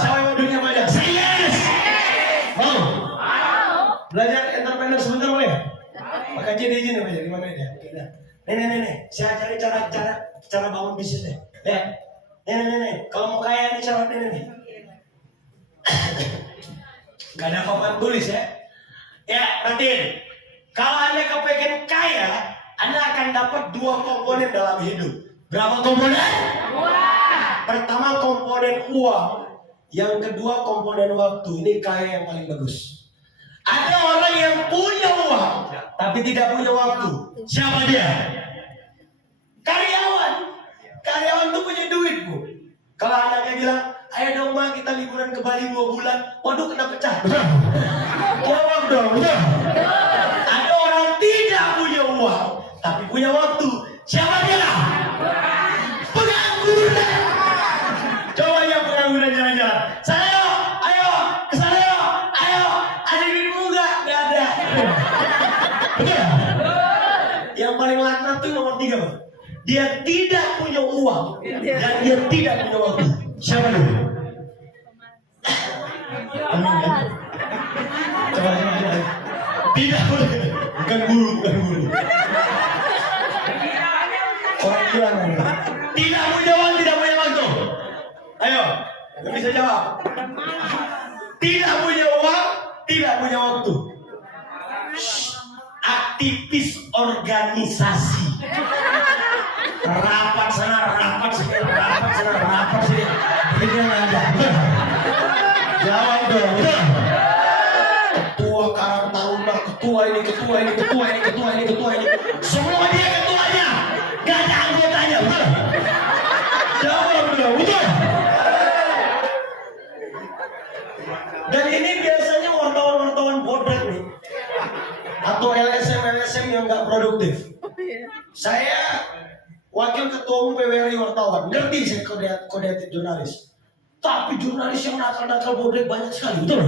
Siapa yang mau duitnya banyak? Say yes. Mau? Belajar entrepreneur sebentar boleh? Pak Haji izin ya, di mana dia? Nih, saya cari cara bangun bisnisnya. Ya, nih. Kalau mau kaya nih cara nih. Gak ada papan tulis ya. Ya, perhatiin. Kalau Anda kepengen kaya, Anda akan dapat 2 komponen dalam hidup. Berapa komponen? 2. Pertama komponen uang, yang kedua komponen waktu. Ini kaya yang paling bagus. Ada orang yang punya uang tapi tidak punya waktu. Siapa dia? Karyawan tuh punya duit, Bu. Kalau anaknya bilang, ayo dong Ma, kita liburan ke Bali 2 bulan. Waduh, kena pecah. Jawab dong, betul? Ada orang tidak punya uang tapi punya waktu. Siapa dia? Pengangguran. Coba ya pengangguran jalan-jalan. Saya, ayo, kesana yuk. Ayo, ada duitmu enggak? Enggak ada. Betul? Yang paling laknat itu nomor 3, Bang. Dia tidak punya uang dan dia tidak punya waktu. Siapa dulu? Amin ya. Coba. Tidak boleh. Bukan guru. Orang bilang tidak punya uang, tidak punya waktu. Ayo, nggak bisa jawab. Tidak punya uang, tidak punya waktu. Aktivis organisasi. Rapat sana. Ini nggak ada. Jawab dong. Ketua Karang Taruna, ketua ini. Semua dia ketuanya. Gak ada anggotanya, betul? Jawab dong, betul? Dan ini biasanya wartawan bodrek nih. Atau LSM yang gak produktif. Saya wakil ketua umum PWRI wartawan, ngerti saya kode etik jurnalis. Tapi jurnalis yang nakal bodrek banyak sekali, betul?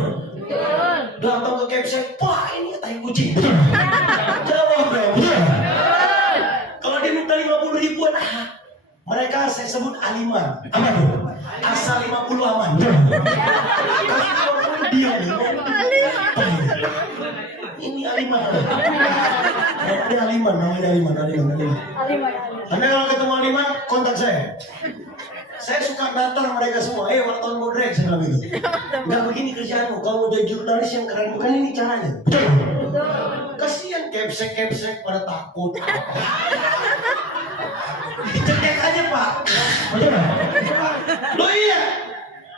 Datang ke caption, wah ini tai kucing, betul? Jawab dong, betul? Kalau dia minta 50 ribuan, mereka saya sebut aliman. Aman, asal 50 aman, betul? Kalau dia nih, ini Aliman. Ini Aliman, namanya Aliman. Anda kalau ketemu Aliman, kontak saya. Saya suka datang mereka semua. Wartawan Bodrek, saya bilang gitu. Nggak begini kerjaanmu. Kalau mau jadi jurnalis yang keren, bukan ini caranya. Kasihan kepsek pada takut. Cekek aja Pak. Betul nggak? Loh iya.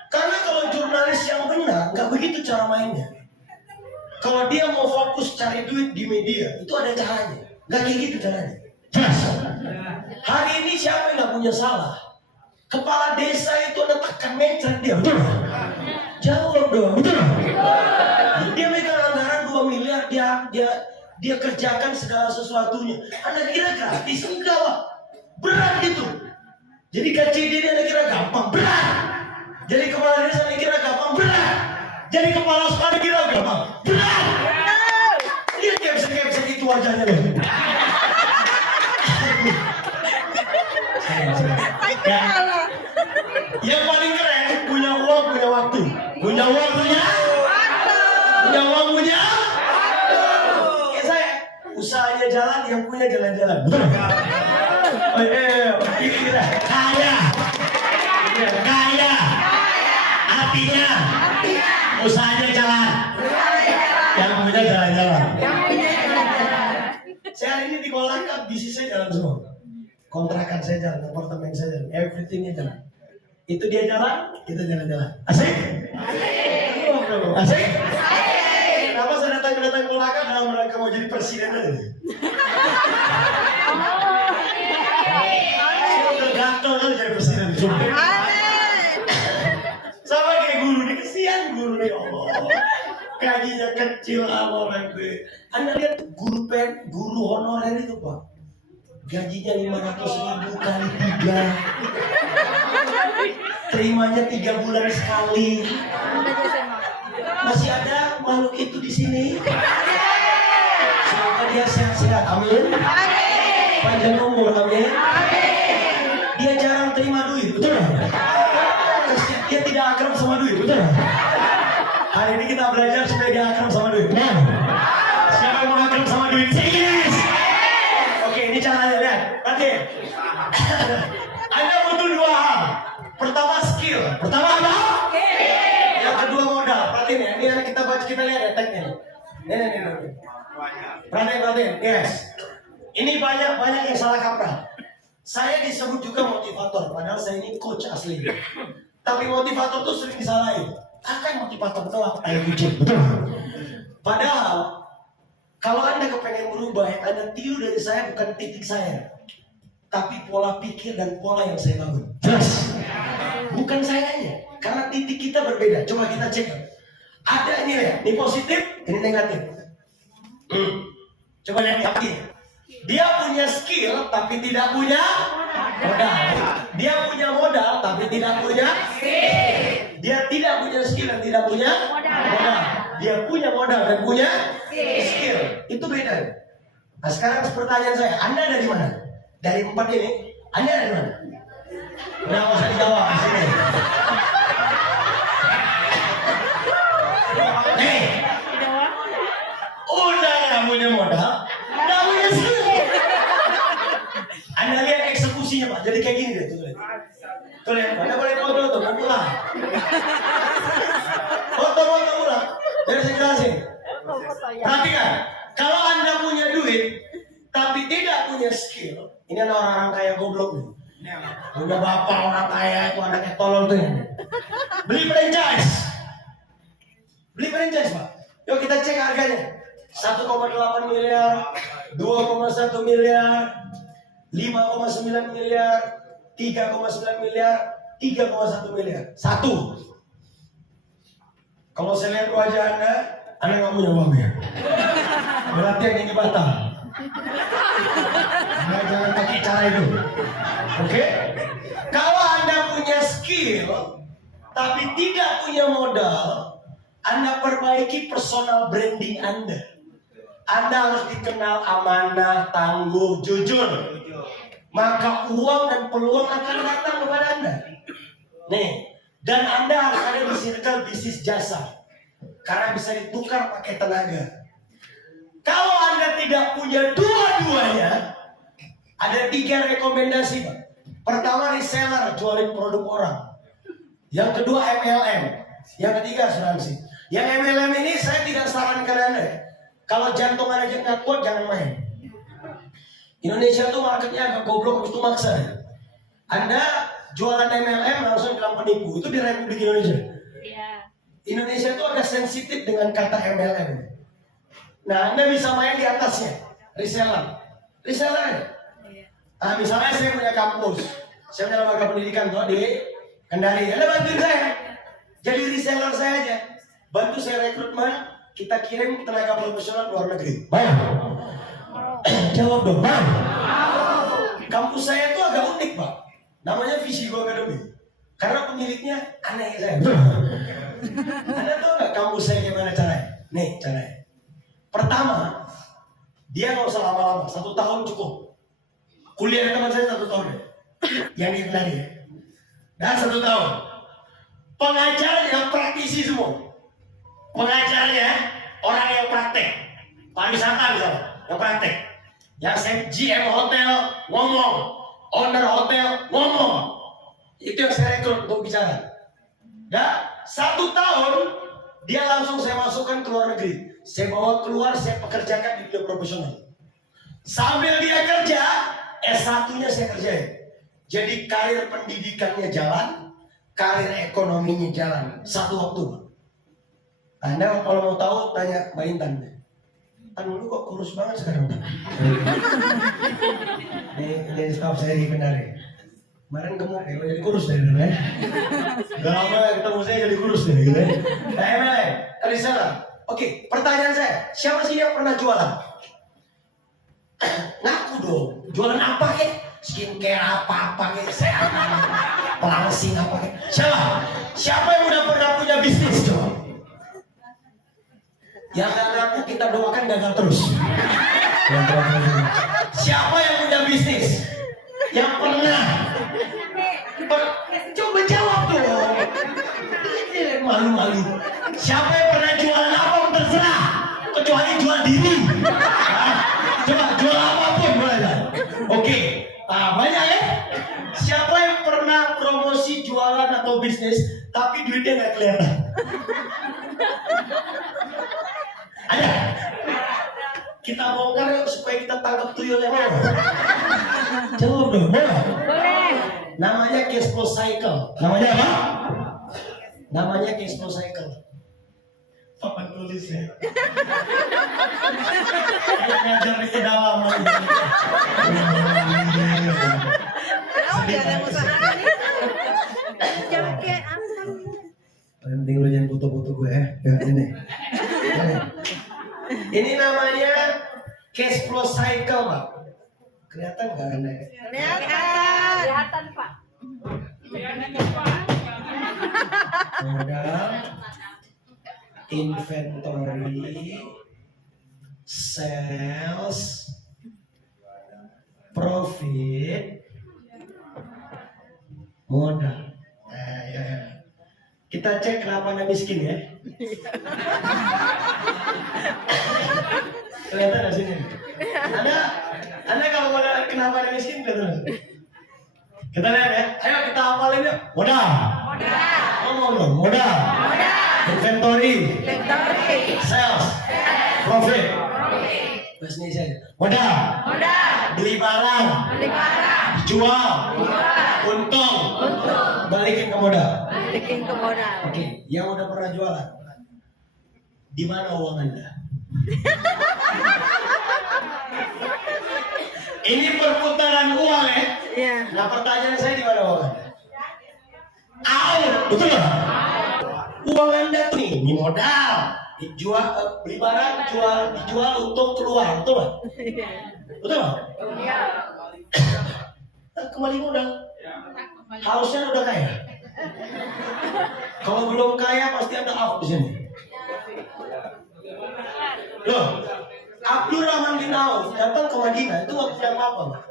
Karena kalau jurnalis yang benar, nggak begitu cara mainnya. Kalau dia mau fokus cari duit di media, itu ada caranya. Nggak kayak gitu caranya. Jelas. Hari ini siapa yang nggak punya salah? Kepala desa itu ada tekan mencret dia, betul? Jawab dong, betul? Dia megang anggaran 2 miliar, dia kerjakan segala sesuatunya. Anda kira gratis? Enggak lah, berat gitu. Jadi gaji dia Anda kira gampang, berat. Jadi kepala desa Anda kira gampang, berat. Jadi kepala sekolah Anda kira gampang, berat. Dia kepsek itu wajahnya loh. Ya. Yang paling keren punya uang punya waktu, punya uang punya uang punya. Ya saya usahanya jalan, yang punya jalan-jalan. Betul. Ini kita kaya, artinya usahanya jalan, yang punya jalan-jalan. Saya hari ini di Kolaka bisnis saya jalan semua. Kontrakan saya jalan, apartemen saya jalan, everythingnya jalan. Itu dia jalan, kita jalan-jalan. Asik? Asik? Kenapa saya datang Kolaka dalam rangka mau jadi presiden aja? Saya udah gatel kali jadi presiden. Sama kayak guru nih, kesian guru nih, Allah. Gajinya kecil sama orang gue. Anda lihat guru honorer itu Pak. Gajinya 500.000 kali 3. Terimanya 3 bulan sekali. Masih ada makhluk itu di sini. Semoga dia sehat-sehat. Amin. Panjang umur. Amin. Dia jarang terima duit. Betul nggak? Dia tidak akrab sama duit. Betul nggak? Hari ini kita belajar supaya dia akrab sama duit. Nah, siapa yang mau akrab sama duit? Yes. Ini caranya lihat, berarti Anda butuh 2 hal. Pertama skill, pertama apa? Yang kedua modal. Perhatiin ya, ini kita lihat ya tagnya. Nih. Perhatiin, yes. Ini banyak yang salah kaprah. Saya disebut juga motivator, padahal saya ini coach asli. Tapi motivator tuh sering disalahin. Kan motivator itu apa? Kayak kucing, betul? Padahal kalau Anda kepengen berubah, yang Anda tiru dari saya bukan titik saya, tapi pola pikir dan pola yang saya bangun. Jelas? Bukan sayanya, karena titik kita berbeda. Coba kita cek. Ada ini ya, ini positif, ini negatif. Coba lihat artinya. Dia punya skill, tapi tidak punya modal. Dia punya modal, tapi tidak punya skill. Dia tidak punya skill dan tidak punya modal. Dia punya modal dan punya skill. Itu beda. Nah sekarang pertanyaan saya, Anda dari mana? Dari 4 ini, Anda dari mana? Udah nggak usah dijawab di sini. Udah nggak punya modal, nggak punya skill. Anda lihat eksekusinya Pak, jadi kayak gini deh. Tuh lihat, Anda boleh foto tuh, mau pulang. Foto ulang. Jadi saya jelasin. Perhatikan, kalau Anda punya duit, tapi tidak punya skill, ini ada orang-orang kaya goblok nih. Punya bapak orang kaya itu anaknya tolol tuh ya. Beli franchise Pak. Yuk kita cek harganya. 1,8 miliar, 2,1 miliar, 5,9 miliar, 3,9 miliar, 3,1 miliar. 1. Kalau saya lihat wajah Anda nggak punya uang ya. Berarti yang ini batal. Anda jangan pakai cara itu. Oke? Kalau Anda punya skill, tapi tidak punya modal, Anda perbaiki personal branding Anda. Anda harus dikenal amanah, tangguh, jujur. Maka uang dan peluang akan datang kepada Anda. Nih, dan Anda harus ada di circle bisnis jasa. Karena bisa ditukar pakai tenaga. Kalau Anda tidak punya dua-duanya, ada 3 rekomendasi, Pak. Pertama, reseller, jualin produk orang. Yang kedua, MLM. Yang ketiga, asuransi. Yang MLM ini saya tidak sarankan Anda. Kalau jantung Anda nggak kuat, jangan main. Indonesia tuh marketnya agak goblok, itu maksa. Anda jualan MLM langsung bilang penipu. Itu di Republik Indonesia. Indonesia tuh agak sensitif dengan kata MLM. Nah, Anda bisa main di atasnya. Reseller. Reseller. Nah, misalnya saya punya kampus. Saya punya lembaga pendidikan tuh di Kendari. Anda bantuin saya. Jadi reseller saya aja. Bantu saya rekrutmen. Kita kirim tenaga profesional ke luar negeri. Mau? Jawab dong, mau? Kampus saya itu agak unik, Pak. Namanya Visigo Academy. Karena pemiliknya aneh saya. Anda tahu nggak kampus saya gimana caranya? Nih caranya. Pertama, dia nggak usah lama-lama, 1 tahun cukup. Kuliah teman saya 1 tahun deh. Yang di Kendari. Dan 1 tahun. Pengajarnya praktisi semua. Pengajarnya orang yang praktek. Pariwisata misalnya, yang praktek. Yang saya GM hotel ngomong, owner hotel ngomong. Itu yang saya rekrut untuk bicara. Dan 1 tahun dia langsung saya masukkan ke luar negeri. Saya bawa keluar, saya pekerjakan di dunia profesional. Sambil dia kerja, S1-nya saya kerjain. Jadi karir pendidikannya jalan, karir ekonominya jalan. Satu waktu. Anda kalau mau tahu, tanya Mbak Intan. Dulu kok kurus banget sekarang. Ini staff saya di Kendari. Kemarin gemuk ya, jadi kurus dari dulu ya. Gak lama ketemu saya jadi kurus deh gitu ya. Nah, MLM, reseller. Oke, pertanyaan saya, siapa sih yang pernah jualan? Ngaku dong, jualan apa kek? Skincare apa kek? Kesehatan, pelangsing apa kek? Siapa yang udah pernah punya bisnis coba? Yang gak ngaku kita doakan gagal terus. Siapa yang punya bisnis? Yang pernah? Coba jawab dong. Malu-malu. Siapa yang pernah jualan apa terserah, kecuali jual diri. Coba jual apapun boleh. Oke. Banyak ya. Siapa yang pernah promosi jualan atau bisnis tapi duitnya nggak kelihatan? Ada. Kita bongkar yuk supaya kita tangkap tuyul yang mana. Jawab dong, boleh. Namanya cash flow cycle. Namanya apa? Namanya cash flow cycle. Papan tulis ya. Ngajar di kedalaman. Jangan usaha nih. Jangan kayak apa. Penting lu jangan foto-foto gue ya. Ya ini. Ini namanya cash flow cycle, Pak. Kelihatan nggak Anda? Kelihatan, Pak. Modal, inventory, sales, profit, modal. Nah, ya. Kita cek kenapa Anda miskin ya. Kelihatan nggak sini? Anda kalau modal kenapa Anda miskin kelihatan? Kita lihat ya. Ayo kita hafalin yuk. Modal. Ngomong dong. Modal. Inventory. Sales. Profit. Bahasa Indonesia aja. Modal. Beli barang. Jual. Untung. Balikin ke modal. Oke, yang udah pernah jualan. Di mana uang Anda? Ini perputaran uang ya. Iya. Nah, pertanyaan saya di mana uang Anda? Out, betul nggak? Uang Anda tuh nih, ini modal, dijual, beli barang, dijual untung keluar, betul nggak? Betul nggak? Iya. Kembali modal. Harusnya udah kaya. Kalau belum kaya pasti Anda out di sini. Loh, Abdurrahman bin Auf datang ke Madinah itu waktu yang apa?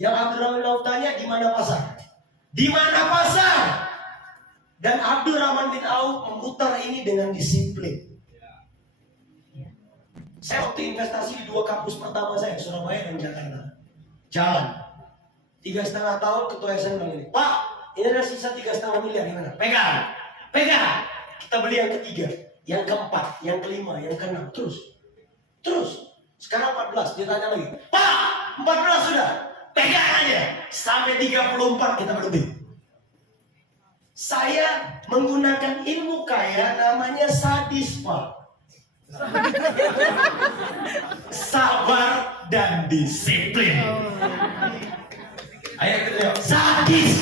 Yang Abdurrahman bin Auf tanya di mana pasar? Di mana pasar? Dan Abdurrahman bin Auf memutar ini dengan disiplin. Saya waktu investasi di 2 kampus pertama saya, Surabaya dan Jakarta. Jalan. 3,5 tahun ketua SN bilang ini, Pak, ini ada sisa 3,5 miliar, gimana? Pegang. Kita beli yang ketiga, yang keempat, yang kelima, yang keenam, terus. Sekarang 14, dia tanya lagi, Pak, 14 sudah, pegang aja. Sampai 34 kita berlebih. Saya menggunakan ilmu kaya namanya sadis, Pak. Sabar dan disiplin. Ayo kita lihat. Sadis,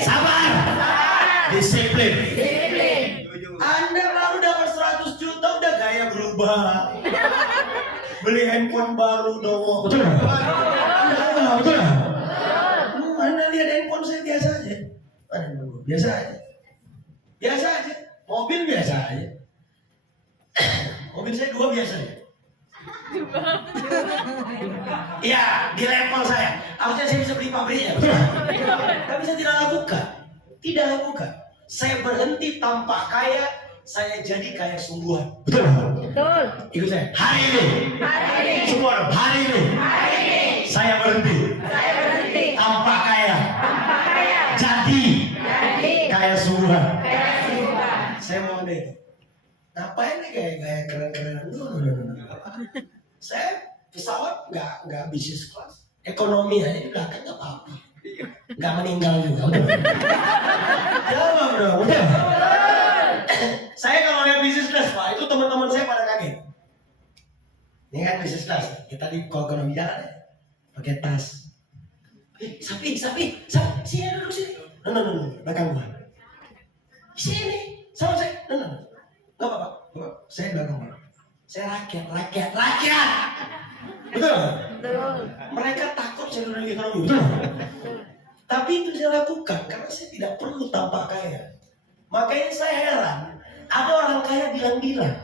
sabar, disiplin. Anda baru dapat 100 juta udah gaya berubah. Beli handphone baru dong. Betul? Betul. Anda lihat handphone saya biasa aja. Biasa aja. Mobil biasa aja. Mobil saya 2 biasa aja. Iya, di level saya. Harusnya saya bisa beli pabriknya. Tapi saya tidak lakukan. Saya berhenti tampak kaya, saya jadi kaya sungguhan. Betul. Ikut saya. Hari ini. Semua orang. Hari ini. Saya berhenti. Tampak kaya. Jadi kaya sungguhan. Saya mau ada itu. Ngapain nih gaya keren-keren? No. Saya pesawat nggak bisnis kelas, ekonomi aja di belakang nggak apa-apa, nggak meninggal juga. Jawab dong, udah. Saya kalau lihat bisnis kelas, Pak, itu teman-teman saya pada kaget. Ini kan bisnis kelas, kita di ekonomi jalan ya, pakai tas. Sapi, sini duduk sini. No, belakang gua. Sini, sama saya. No. Nggak apa-apa, saya belakang gua. Saya rakyat. Betul? Mereka takut saya dunia ekonomi. Betul? Tapi itu saya lakukan karena saya tidak perlu tampak kaya. Makanya saya heran, ada orang kaya bilang-bilang.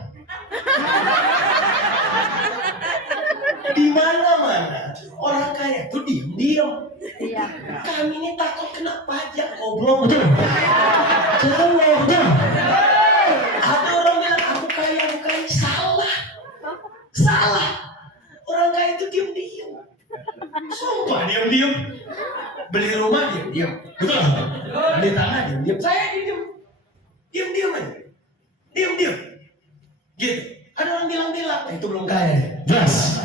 Di mana-mana orang kaya itu diam. Kami ini takut kena pajak, goblok. Betul? Jawab. Ada orang bilang aku kaya. Salah. Orang kaya itu diam. Sumpah diam. Beli rumah diam. Betul? Beli tanah diam. Saya diam aja. Diam. Gitu. Ada orang bilang, itu belum kaya. Jelas.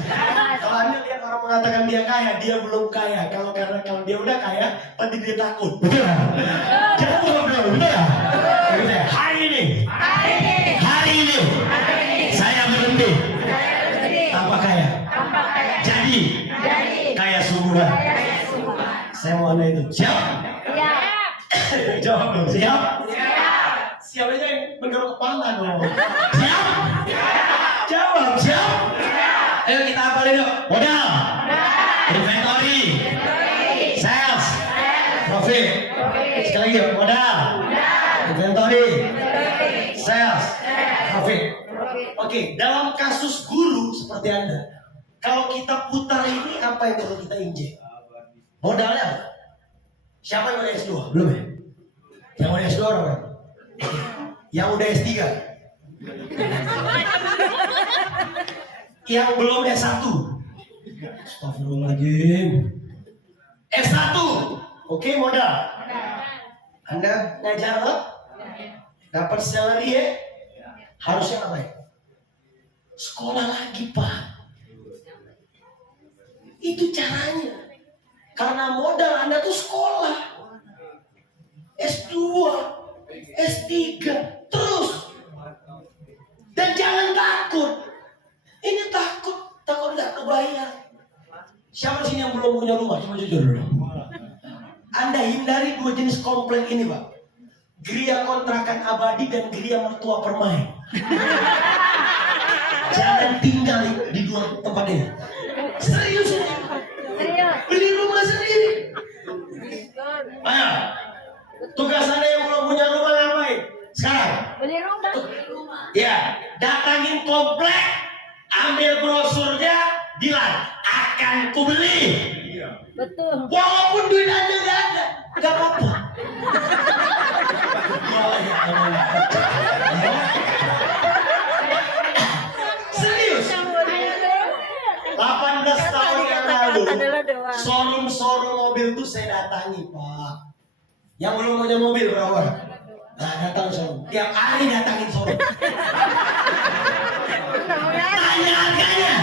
Kalau Anda lihat orang mengatakan dia kaya, dia belum kaya. Kalau dia udah kaya, pasti dia takut. Betul? Jangan bodoh. Betul? Hari ini. Saya berhenti. Tanpa kaya. Jadi kaya sungguhan. Saya mau anda itu. Siap? Jawab dong. Siap? Siap aja yang menggeruk kepala dong. Siap? Jawab. Siap? Ayo kita hafalin yuk. Modal, inventory, sales, profit. Sekali lagi yuk. Modal, inventory, sales, profit. Oke, dalam kasus guru seperti Anda, kalau kita putar ini apa yang perlu kita injek? Modalnya apa? Siapa yang udah S2? Belum ya? Yang udah S2 orang? Yang udah S3? Yang belum S1? Astagfirullahaladzim. S1? Oke, modal. Anda ngajar apa? Dapat salary ya? Harusnya apa ya? Sekolah lagi, Pak. Itu caranya. Karena modal Anda tuh sekolah. S2, S3, terus. Dan jangan takut. Ini takut nggak kebayar. Siapa sini yang belum punya rumah? Coba jujur dulu. Anda hindari 2 jenis komplek ini, Pak. Geria kontrakan abadi dan geria mertua permain. Jangan tinggal di 2 tempat ini. Serius ini. Beli rumah sendiri. Ayo. Tugas Anda yang belum punya rumah ngapain? Sekarang. Beli rumah. Ya, datangin komplek, ambil brosurnya, bilang akan kubeli. Betul. Walaupun duit Anda nggak ada, nggak apa-apa. Serius. dulu, adalah doa. showroom mobil tuh saya datangi, Pak. Yang belum punya mobil berapa? Nah, datang showroom. Tiap hari datangin showroom. Tanya harganya.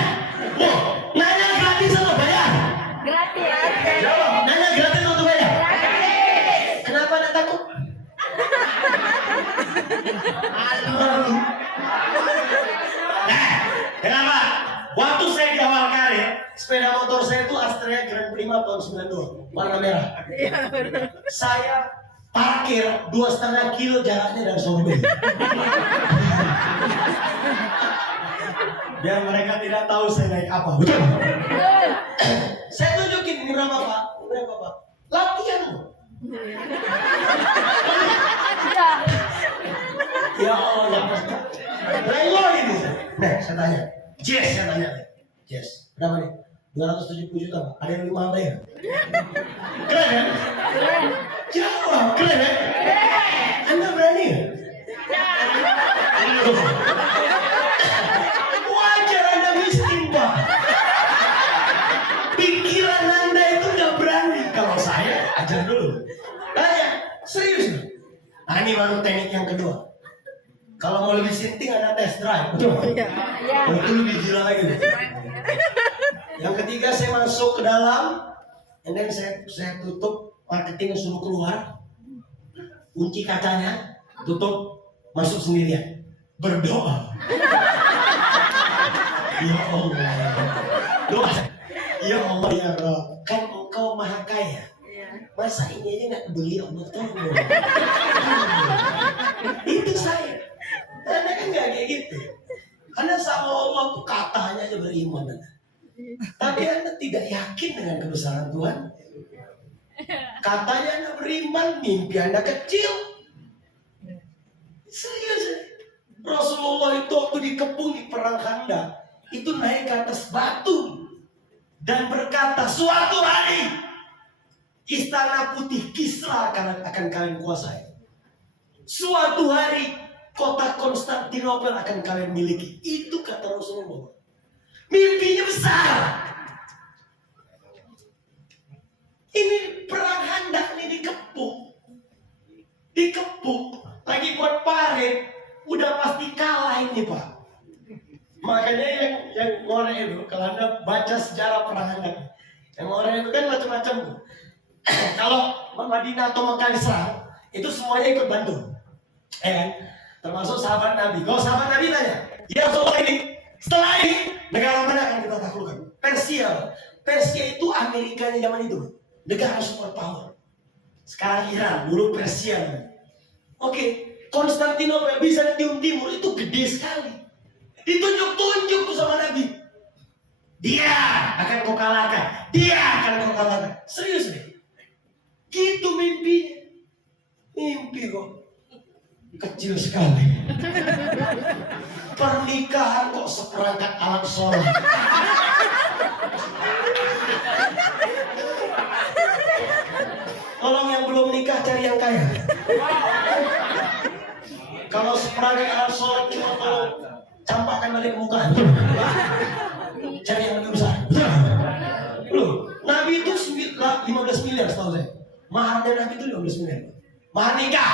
Wah, nanya gratis atau bayar? Gratis. Jawab, nanya gratis atau bayar? Kenapa Anda takut? Malu. Nah, kenapa? Waktu saya di awal karir, sepeda motor saya itu Astrea Grand Prima tahun 92, warna merah. Saya parkir 2,5 kilo jaraknya dari showroom. Biar mereka tidak tahu saya naik apa. Betul? Saya tunjukin ini berapa Pak? Ini berapa Pak? Latihan loh. Ya Allah, ya pasti. Relo ini. Nah, saya tanya. Jess, saya tanya. Jess, berapa nih? 270 juta Pak. Ada yang lebih mahal ya? Keren kan? Jawab, keren kan? Anda berani ya? Wajar Anda miskin Pak. Pikiran Anda itu nggak berani. Kalau saya ajar dulu. Tanya, serius nih. Nah ini baru teknik yang kedua. Kalau mau lebih sinting ada test drive, betul? Iya. Itu lebih gila lagi. Yang ketiga saya masuk ke dalam, and then saya tutup, marketing suruh keluar, kunci kacanya, tutup, masuk sendirian, berdoa. Ya Allah, doa. Ya Allah ya Rabb, kan Engkau maha kaya. Masa ini aja nggak beli Allah tuh? Itu saya. Anda kan nggak kayak gitu. Anda sama Allah tuh katanya aja beriman, tapi Anda tidak yakin dengan kebesaran Tuhan. Katanya Anda beriman, mimpi Anda kecil. Serius. Rasulullah itu waktu dikepung di perang Khandaq, itu naik ke atas batu dan berkata, suatu hari istana putih Kisra akan kalian kuasai. Suatu hari kota Konstantinopel akan kalian miliki. Itu kata Rasulullah. Mimpinya besar. Ini perang Khandaq ini dikepung, lagi buat parit, udah pasti kalah ini Pak. Makanya yang ngorek itu, kalau Anda baca sejarah perang Khandaq, yang ngorek itu kan macam-macam. Kalau Madinah atau Mekah diserang, itu semuanya ikut bantu, kan? Termasuk sahabat Nabi. Kalau sahabat Nabi tanya, ya Rasulullah ini, setelah ini negara mana akan kita taklukkan? Persia itu Amerikanya zaman itu, negara superpower. Sekarang Iran, dulu Persia. Oke, Konstantinopel, Bizantium Timur itu gede sekali. Ditunjuk-tunjuk tuh sama Nabi. Dia akan kau kalahkan. Dia akan kau kalahkan. Serius nih. Gitu mimpinya. Mimpi kok kecil sekali. Pernikahan kok seperangkat alat sholat. Tolong yang belum nikah cari yang kaya. Kalau seperangkat alat sholat cuma tolong campakkan balik muka. Cari yang lebih besar. Loh, Nabi itu 15 miliar setahu saya. Maharnya Nabi itu 15 miliar. Mahar nikah.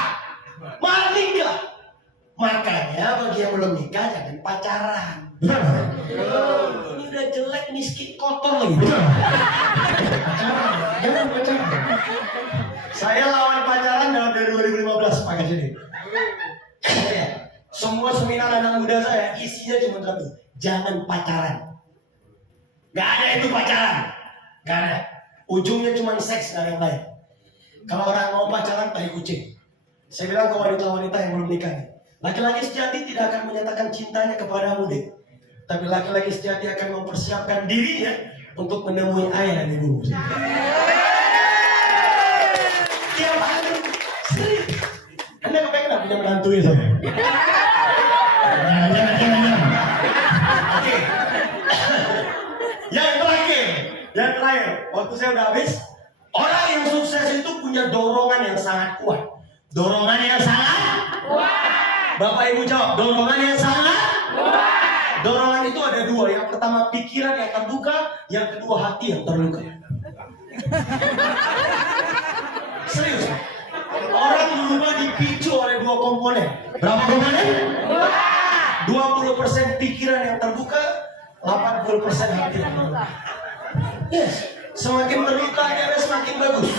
Makanya bagi yang belum nikah jangan pacaran. Ini udah jelek, miskin, kotor lagi. Jangan pacaran. Saya lawan pacaran dari 2015 pakai sini. Semua seminar anak muda saya isinya cuma satu, jangan pacaran. Gak ada itu pacaran, gak ada. Ujungnya cuma seks, gak ada yang lain. Kalau orang mau pacaran, tai kucing. Saya bilang ke wanita-wanita yang belum nikah, laki-laki sejati tidak akan menyatakan cintanya kepadamu deh. Tapi laki-laki sejati akan mempersiapkan dirinya untuk menemui ayah dan ibu. Tiap hari, sering. Anda kepengen gak punya menantu ya saya? Jangan. Oke. Yang terakhir, waktu saya udah habis. Orang yang sukses itu punya dorongan yang sangat kuat. Dorongan yang sangat kuat. Bapak Ibu jawab, dorongan yang sangat kuat. Dorongan itu ada dua. Yang pertama pikiran yang terbuka, yang kedua hati yang terluka. Serius. Orang berubah dipicu oleh dua komponen. Berapa komponen? 20% pikiran yang terbuka, 80% hati yang terluka. Yes. Semakin terluka dia semakin bagus.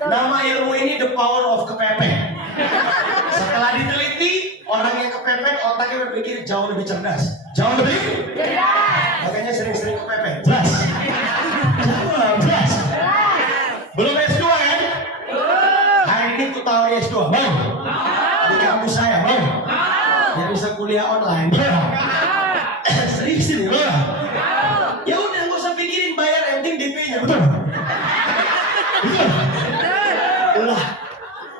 Nama ilmu ini the power of kepepet. Setelah diteliti, orang yang kepepet otaknya berpikir jauh lebih cerdas. Jauh lebih cerdas. Makanya sering-sering kepepet. Jelas. Jelas. Belum S2 kan? Hari ini ku tahu S2. Bang. Di kampus saya, bang. Yang bisa kuliah online. Serius ini, bang. Ya udah nggak usah pikirin bayar, yang penting DP-nya. Betul. Betul. Ulah.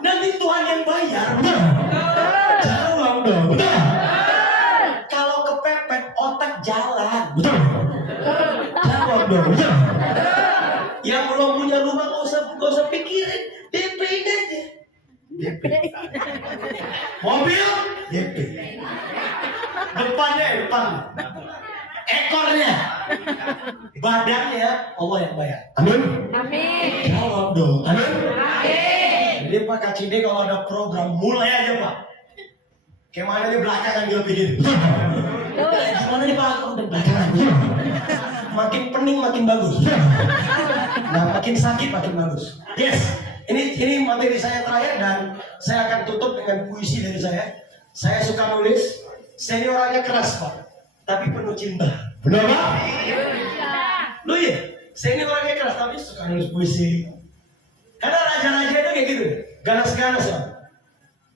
Nanti Tuhan yang bayar. Betul. Jawab dong. Betul. Kalau kepepet otak jalan. Betul. Jawab dong. Betul. Yang belum punya rumah nggak usah pikirin, DP-nya aja. DP. Mobil, DP. Depannya, depan. Ekornya, badannya Allah yang bayar. Amin. Amin. Jawab dong. Amin. Amin. Jadi Pak Kacide kalau ada program mulai aja Pak. Kayak mana di belakangan dia pikir. Gimana nih Pak? Udah belakangan. Makin pening makin bagus. Nah makin sakit makin bagus. Yes. Ini materi saya terakhir dan saya akan tutup dengan puisi dari saya. Saya suka nulis. Saya ini orangnya keras Pak, tapi penuh cinta. Benar Pak? Lu ya? Saya ini orangnya keras tapi suka nulis puisi. Karena raja-raja itu kayak gitu, ganas-ganas Pak.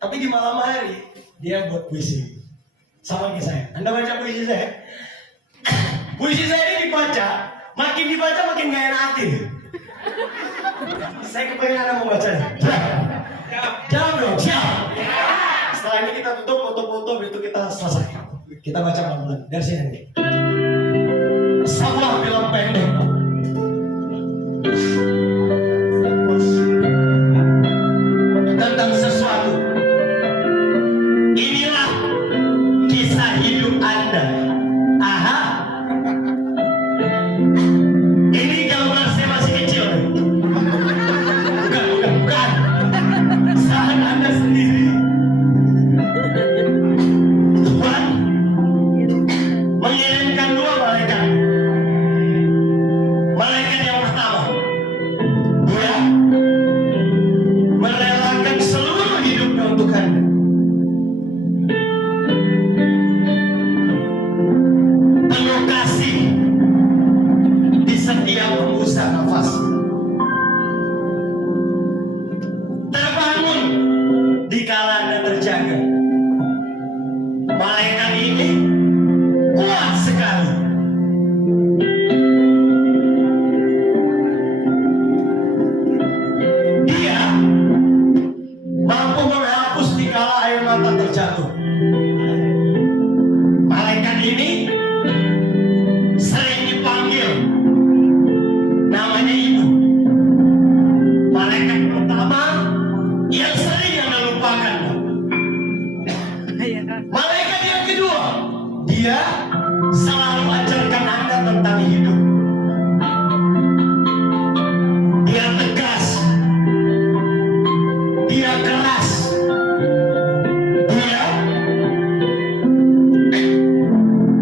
Tapi di malam hari dia buat puisi. Sama kayak saya. Anda baca puisi saya? Puisi saya ini dibaca makin gak enak hati. Saya kepengen Anda membacanya. Jawab dong, siap. Setelah ini kita tutup foto-foto, itu kita selesai. Kita baca pelan-pelan dari sini. Sebuah film pendek tentang sesuatu. Inilah kisah hidup Anda. Aha. Ini gambar saya masih kecil. Bukan. Saat Anda sendiri. Tuhan mengirimkan dua malaikat. Malaikat yang pertama, dia merelakan seluruh hidupnya untuk Anda. Penuh kasih di setiap hembusan nafas. Terbangun di kala Anda terjaga. Malaikat ini kuat sekali. Dia mampu menghapus di kala air mata terjatuh. Malaikat ini sering dipanggil namanya ibu. Malaikat pertama yang sering Anda lupakan. Malaikat yang kedua, dia selalu ajarkan Anda tentang hidup. Dia tegas, dia keras,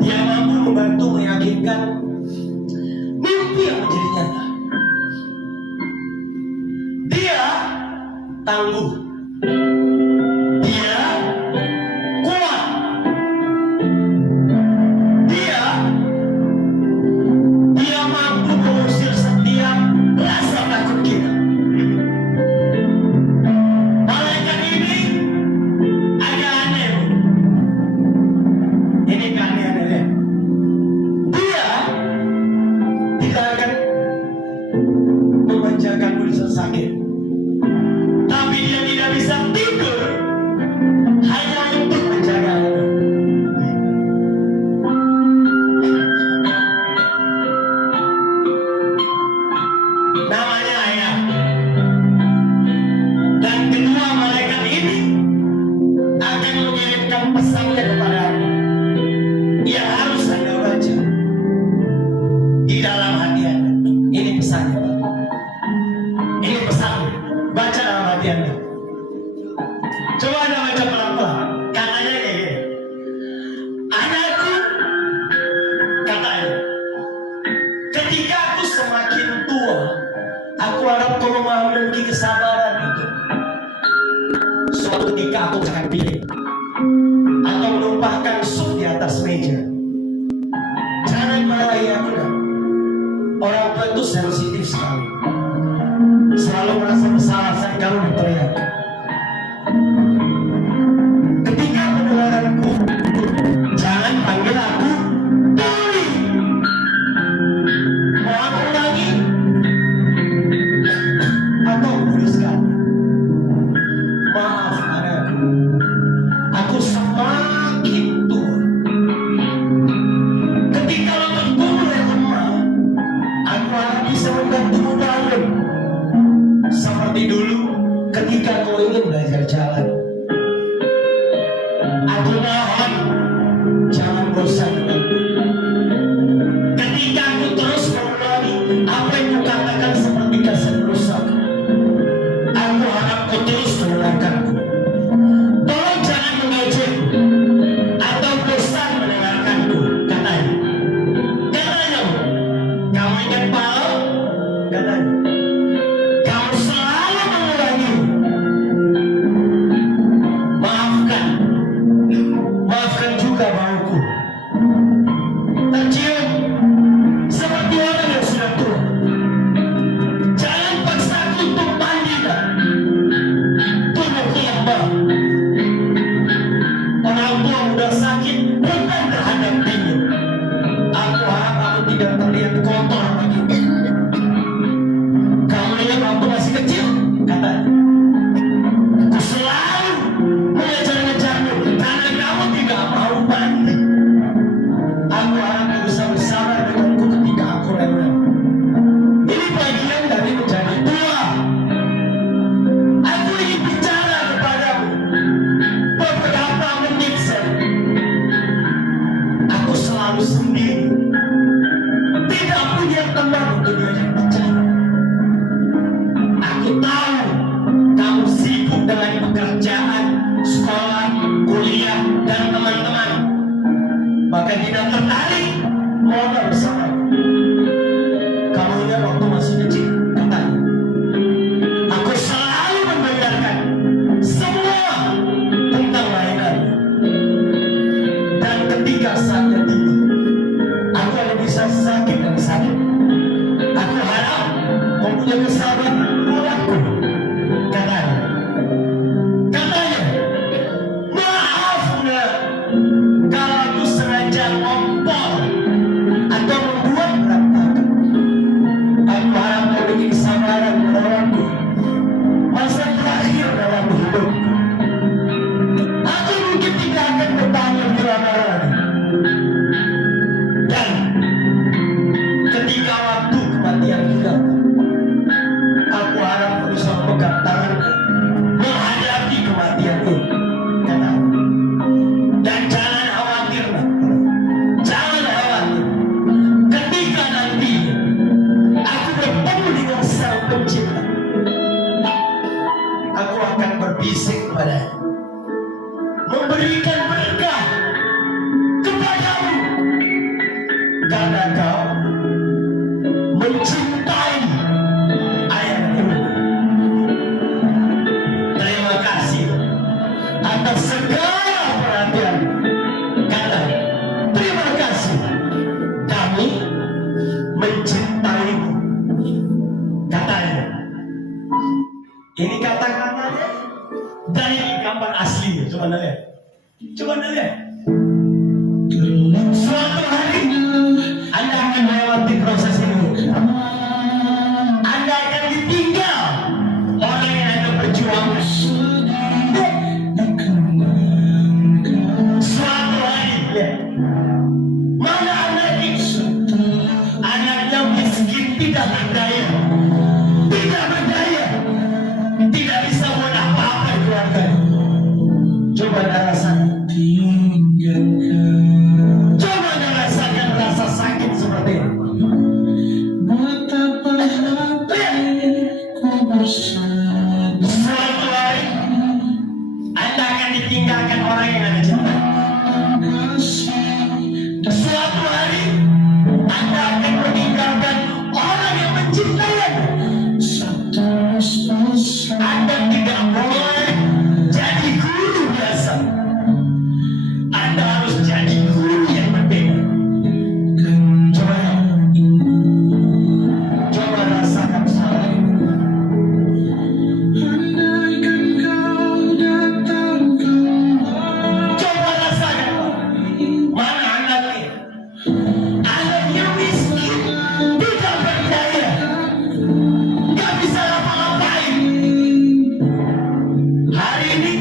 dia mampu membantu meyakinkan mimpi yang menjadi nyata. Dia tangguh, dia kuat, dia mampu mengusir setiap rasa takut kita. Malaikat ini agak aneh. Ini keanehannya. Dia tidak akan memanjakanmu di saat sakit, tapi dia tidak bisa tidur hanya untuk menjaga Anda. Namanya ayah. Dan kedua malaikat ini akan mengirimkan pesannya kepada Anda. Ia harus Kalau kau memiliki kesabaran itu, suatu ketika aku akan pilih atau menumpahkan sup di atas meja. Jangan marahi aku dah. Orang tua itu sensitif sekali, selalu merasa bersalah saat kamu berteriak. Ketika mendengarku, jangan panggil aku Tuli. Mau aku ulangi atau tuliskan? Maaf anakku, aku semakin tua. Ketika lo terkubur lemah, aku harap bisa membantumu bangun. Seperti dulu ketika kau ingin belajar jalan. Aku mohon, jangan bosan denganku. Ketika aku terus mengulangi apa yang kukatakan seperti kaset rusak, aku harap kau terus mendengarkanku. Tolong jangan mengejekku atau bosan mendengarkanku, katanya. Katanya, kamu ingat Paul? Katanya, kamu selalu mengulangi. Maafkan juga bauku. Tercium seperti orang yang sudah tua. Jangan paksa aku untuk mandi, Kak. Tubuhku yang bau. Orang tua mudah sakit bukan terhadap dingin. Aku harap aku tidak terlihat kotor begitu. Kamu ingat waktu masih kecil? Katanya, aku selalu mengejar-ngejarmu karena kamu tidak mau mandi. Aku harap kau bisa bersabar denganku ketika aku rewel. Ini bagian dari menjadi tua. Aku ingin bicara kepadamu beberapa menit saja. Aku selalu sendiri, tidak punya teman untuk diajak bicara. Aku tahu kamu sibuk dengan pekerjaan, sekolah, kuliah, dan teman-teman, maka tidak tertarik ngobrol bersama. Kamu ingat waktu masih kecil, katanya, aku selalu membayarkan semua tentang mainan. Dan ketika saatnya tiba, aku hanya bisa sakit dan sakit. Aku harap kau punya kesabaran menolakku, katanya. Katanya, maaf nak, kalau aku sengaja ngompol atau membuat berantakan. Aku harap kau memiliki kesabaran menolakku masa terakhir dalam hidupku. Aku mungkin tidak akan bertanya lama-lama. Dan ketika waktu kematian datang, aku harap kau bisa memegang tanganku menghadapi kematian itu, katanya. Dan jangan khawatir, nak. Jangan khawatir. Ketika nanti aku bertemu dengan Sang Pencipta, aku akan berbisik kepadanya, memberikan berkah kepadamu karena kau mencintai ayah ibu. Terima kasih atas segala perhatian. Kata, terima kasih, kami mencintaimu, katanya. Ini kata-katanya dari gambar asli. Coba lihat. Coba lihat. Suatu hari Anda akan melewati proses ini. Anda akan ditinggal orang yang Anda perjuangkan. Suatu hari, ya. Mana anak itu? Anaknya miskin, tidak berdaya, tidak bisa buat apa-apa di keluarganya. Coba Anda rasakan. Coba Anda rasakan rasa sakit seperti ini. Suatu hari Anda akan ditinggalkan orang yang Anda cintai. Suatu hari Anda akan meninggalkan orang yang mencintai Anda. Anda tidak boleh jadi guru biasa. Anda harus jadi guru yang berbeda. Coba rasakan suara ini. Coba rasakan. Mana anaknya? Anaknya miskin, tidak berdaya, gak bisa ngapa-ngapain. Hari ini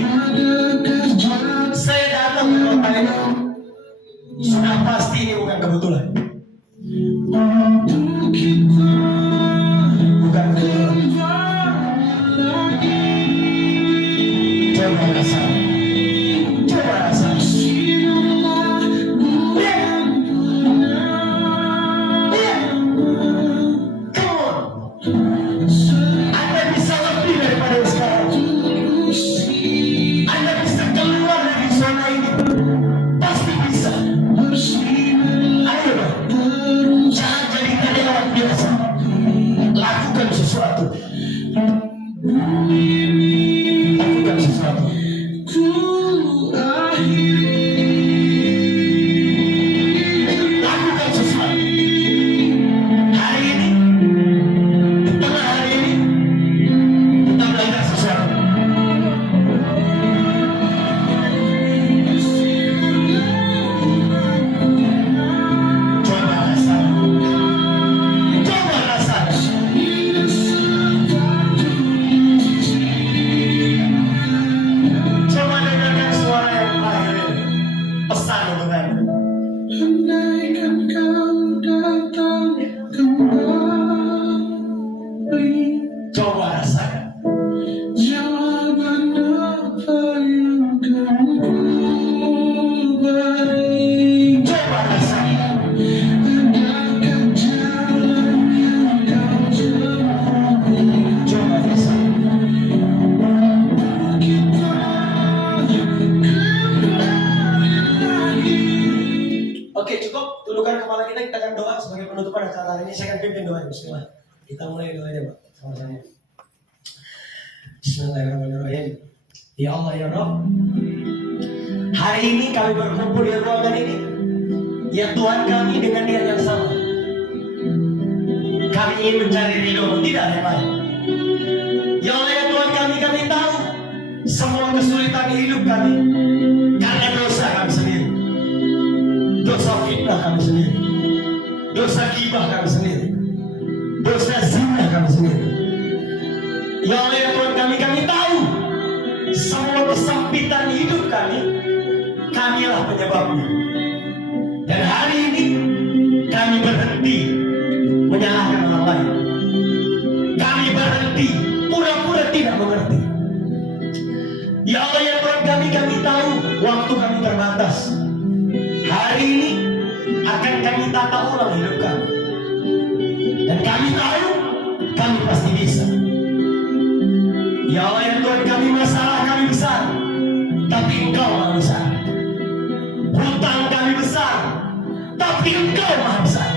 saya datang ke kota ini, sudah pasti ini bukan kebetulan. Bukan kebetulan. Coba rasakan. Coba rasakan. Lihat. Lihat. Come on. Anda bisa lebih daripada yang sekarang. Anda bisa keluar dari zona ini. Pasti bisa. Ayo dong. Jangan jadi karyawan biasa. Lakukan sesuatu. Lakukan sesuatu. Lakukan sesuatu. Hari ini, di tengah hari ini, kita belajar sesuatu. Coba rasakan. Coba rasakan. Coba dengarkan suara yang terakhir ini. Pesan untuk Anda. Andaikan kau datang kembali, Coba rasakan. jawaban apa yang kamu beri? Coba rasakan. Adakah jalan yang kau temui? Coba rasakan. Kita kembali lagi. Oke, cukup. Tundukkan kepala kita akan doa sebagai penutupan acara hari ini. Saya akan pimpin doa. Bismillah. Kita mulai doanya, Pak. Sama-sama. Bismillahirrahmanirrahim. Ya Allah, ya Rabb, hari ini kami berkumpul di ruangan ini. Ya Tuhan, kami dengan niat yang sama. Kami ingin mencari ridho, tidak ada yang lain. Ya Allah, ya Tuhan, kami tahu semua kesulitan hidup kami karena dosa kami sendiri. Dosa fitnah kami sendiri, dosa gibah kami sendiri, dosa zina kami sendiri. Ya Allah, ya Tuhan, kami tahu semua kesempitan hidup kamilah penyebabnya. Dan hari ini kami berhenti menyalahkan orang lain. Kami berhenti pura-pura tidak mengerti. Ya Allah, ya Tuhan, kami tahu waktu kami terbatas. Hari ini akan kami tata ulang hidup kami. Dan kami tahu kami pasti bisa. Ya Allah, ya Tuhan, masalah kami besar, tapi Engkau maha besar. Hutang kami besar, tapi Engkau maha besar.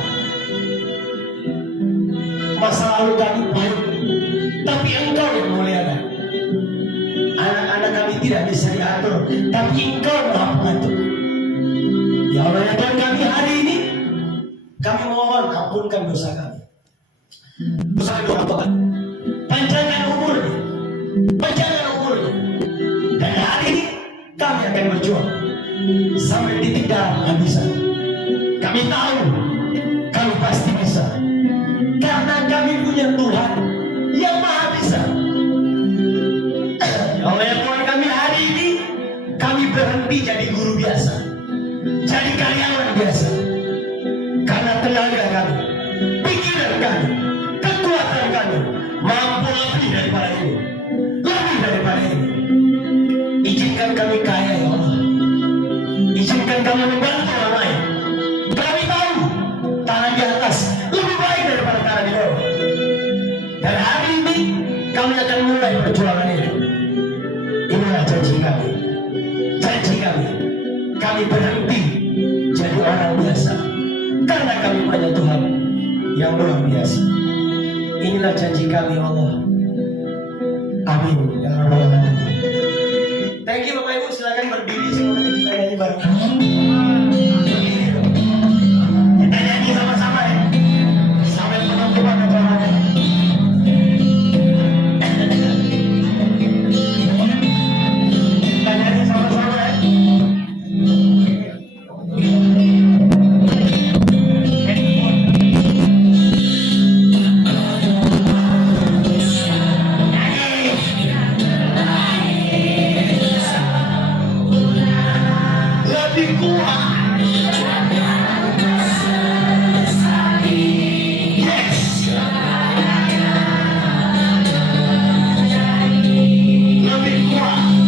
Masa lalu kami baik, tapi Engkau yang memuliakan. Anak-anak kami tidak bisa diatur, tapi Engkau maha pengatur. Ya Allah, ya Tuhan, kami hari ini kami mohon ampunkan dosa kami. Dosa kedua Tuhan, panjangkan umurnya, panjangkan umurnya. Dan hari ini kami akan berjuang sampai titik darah penghabisan. Kami tahu kami pasti bisa, karena kami punya Tuhan yang maha bisa. Ya Allah, ya Tuhan, kami hari ini kami berhenti jadi guru biasa, jadi karyawan biasa, karena tenaga kami, pikiran kami, kekuatan kami mampu lebih daripada ini, lebih daripada ini. Izinkan kami kaya, ya Allah. Izinkan kami membantu orang lain. Kami tahu tanah di atas lebih baik daripada tanah di bawah. Dan hari ini kami akan mulai perjuangan ini. Inilah janji kami. Janji kami. Kami berhenti jadi orang biasa, karena kami punya Tuhan yang luar biasa. Inilah janji kami, Allah. Amin. Ya Rabbal Alamin. Thank you Bapak Ibu, silakan berdiri semua kita nyanyi bareng. Kita nyanyi sama-sama ya. Sampai penutupan acaranya. Kita nyanyi sama-sama ya. Lebih kuat. Yes. Lebih kuat.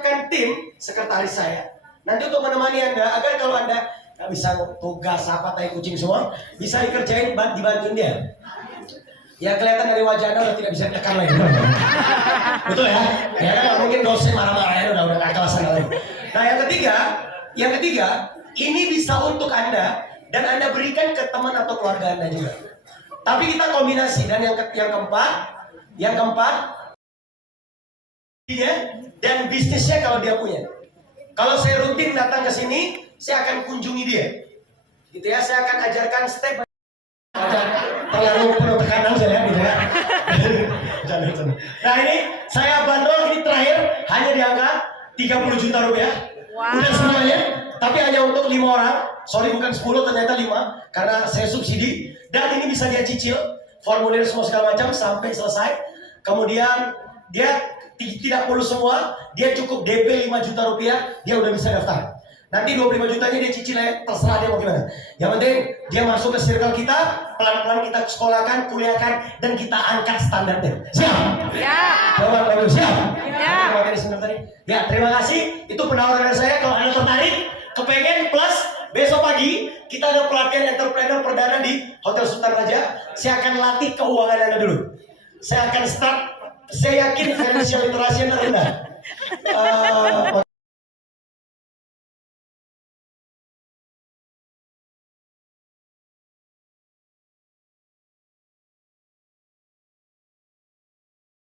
Kan tim sekretaris saya nanti untuk menemani Anda agar kalau Anda nggak bisa tugas apa tai kucing semua bisa dikerjain, dibantuin dia. Ya kelihatan dari wajah Anda udah tidak bisa ditekan lagi. Betul ya? Ya kan nggak mungkin dosen marah-marah ya udah nggak kelas lagi. Nah yang ketiga ini bisa untuk Anda dan Anda berikan ke teman atau keluarga Anda juga. Tapi kita kombinasi dan yang keempat dia dan bisnisnya kalau dia punya. Kalau saya rutin datang ke sini, saya akan kunjungi dia. Gitu ya, saya akan ajarkan step by terlalu penuh tekanan saya lihat gitu ya. Nah ini saya bandrol ini terakhir hanya di angka 30 juta rupiah. Udah semuanya, tapi hanya untuk 5 orang. Sorry bukan 10 ternyata 5 karena saya subsidi. Dan ini bisa dia cicil formulir semua segala macam sampai selesai. Kemudian dia tidak perlu semua, dia cukup DP 5 juta rupiah, dia udah bisa daftar. Nanti 25 jutanya dia cicil ya, terserah dia mau gimana. Yang penting dia masuk ke circle kita, pelan-pelan kita sekolahkan, kuliahkan, dan kita angkat standarnya. Siap? Ya. Jawab dulu, siap? Ya. Ya, terima kasih. Itu penawaran dari saya. Kalau Anda tertarik, kepengen plus besok pagi kita ada pelatihan entrepreneur perdana di Hotel Sultan Raja. Saya akan latih keuangan Anda dulu. Saya akan start. Saya yakin financial literasi Anda rendah.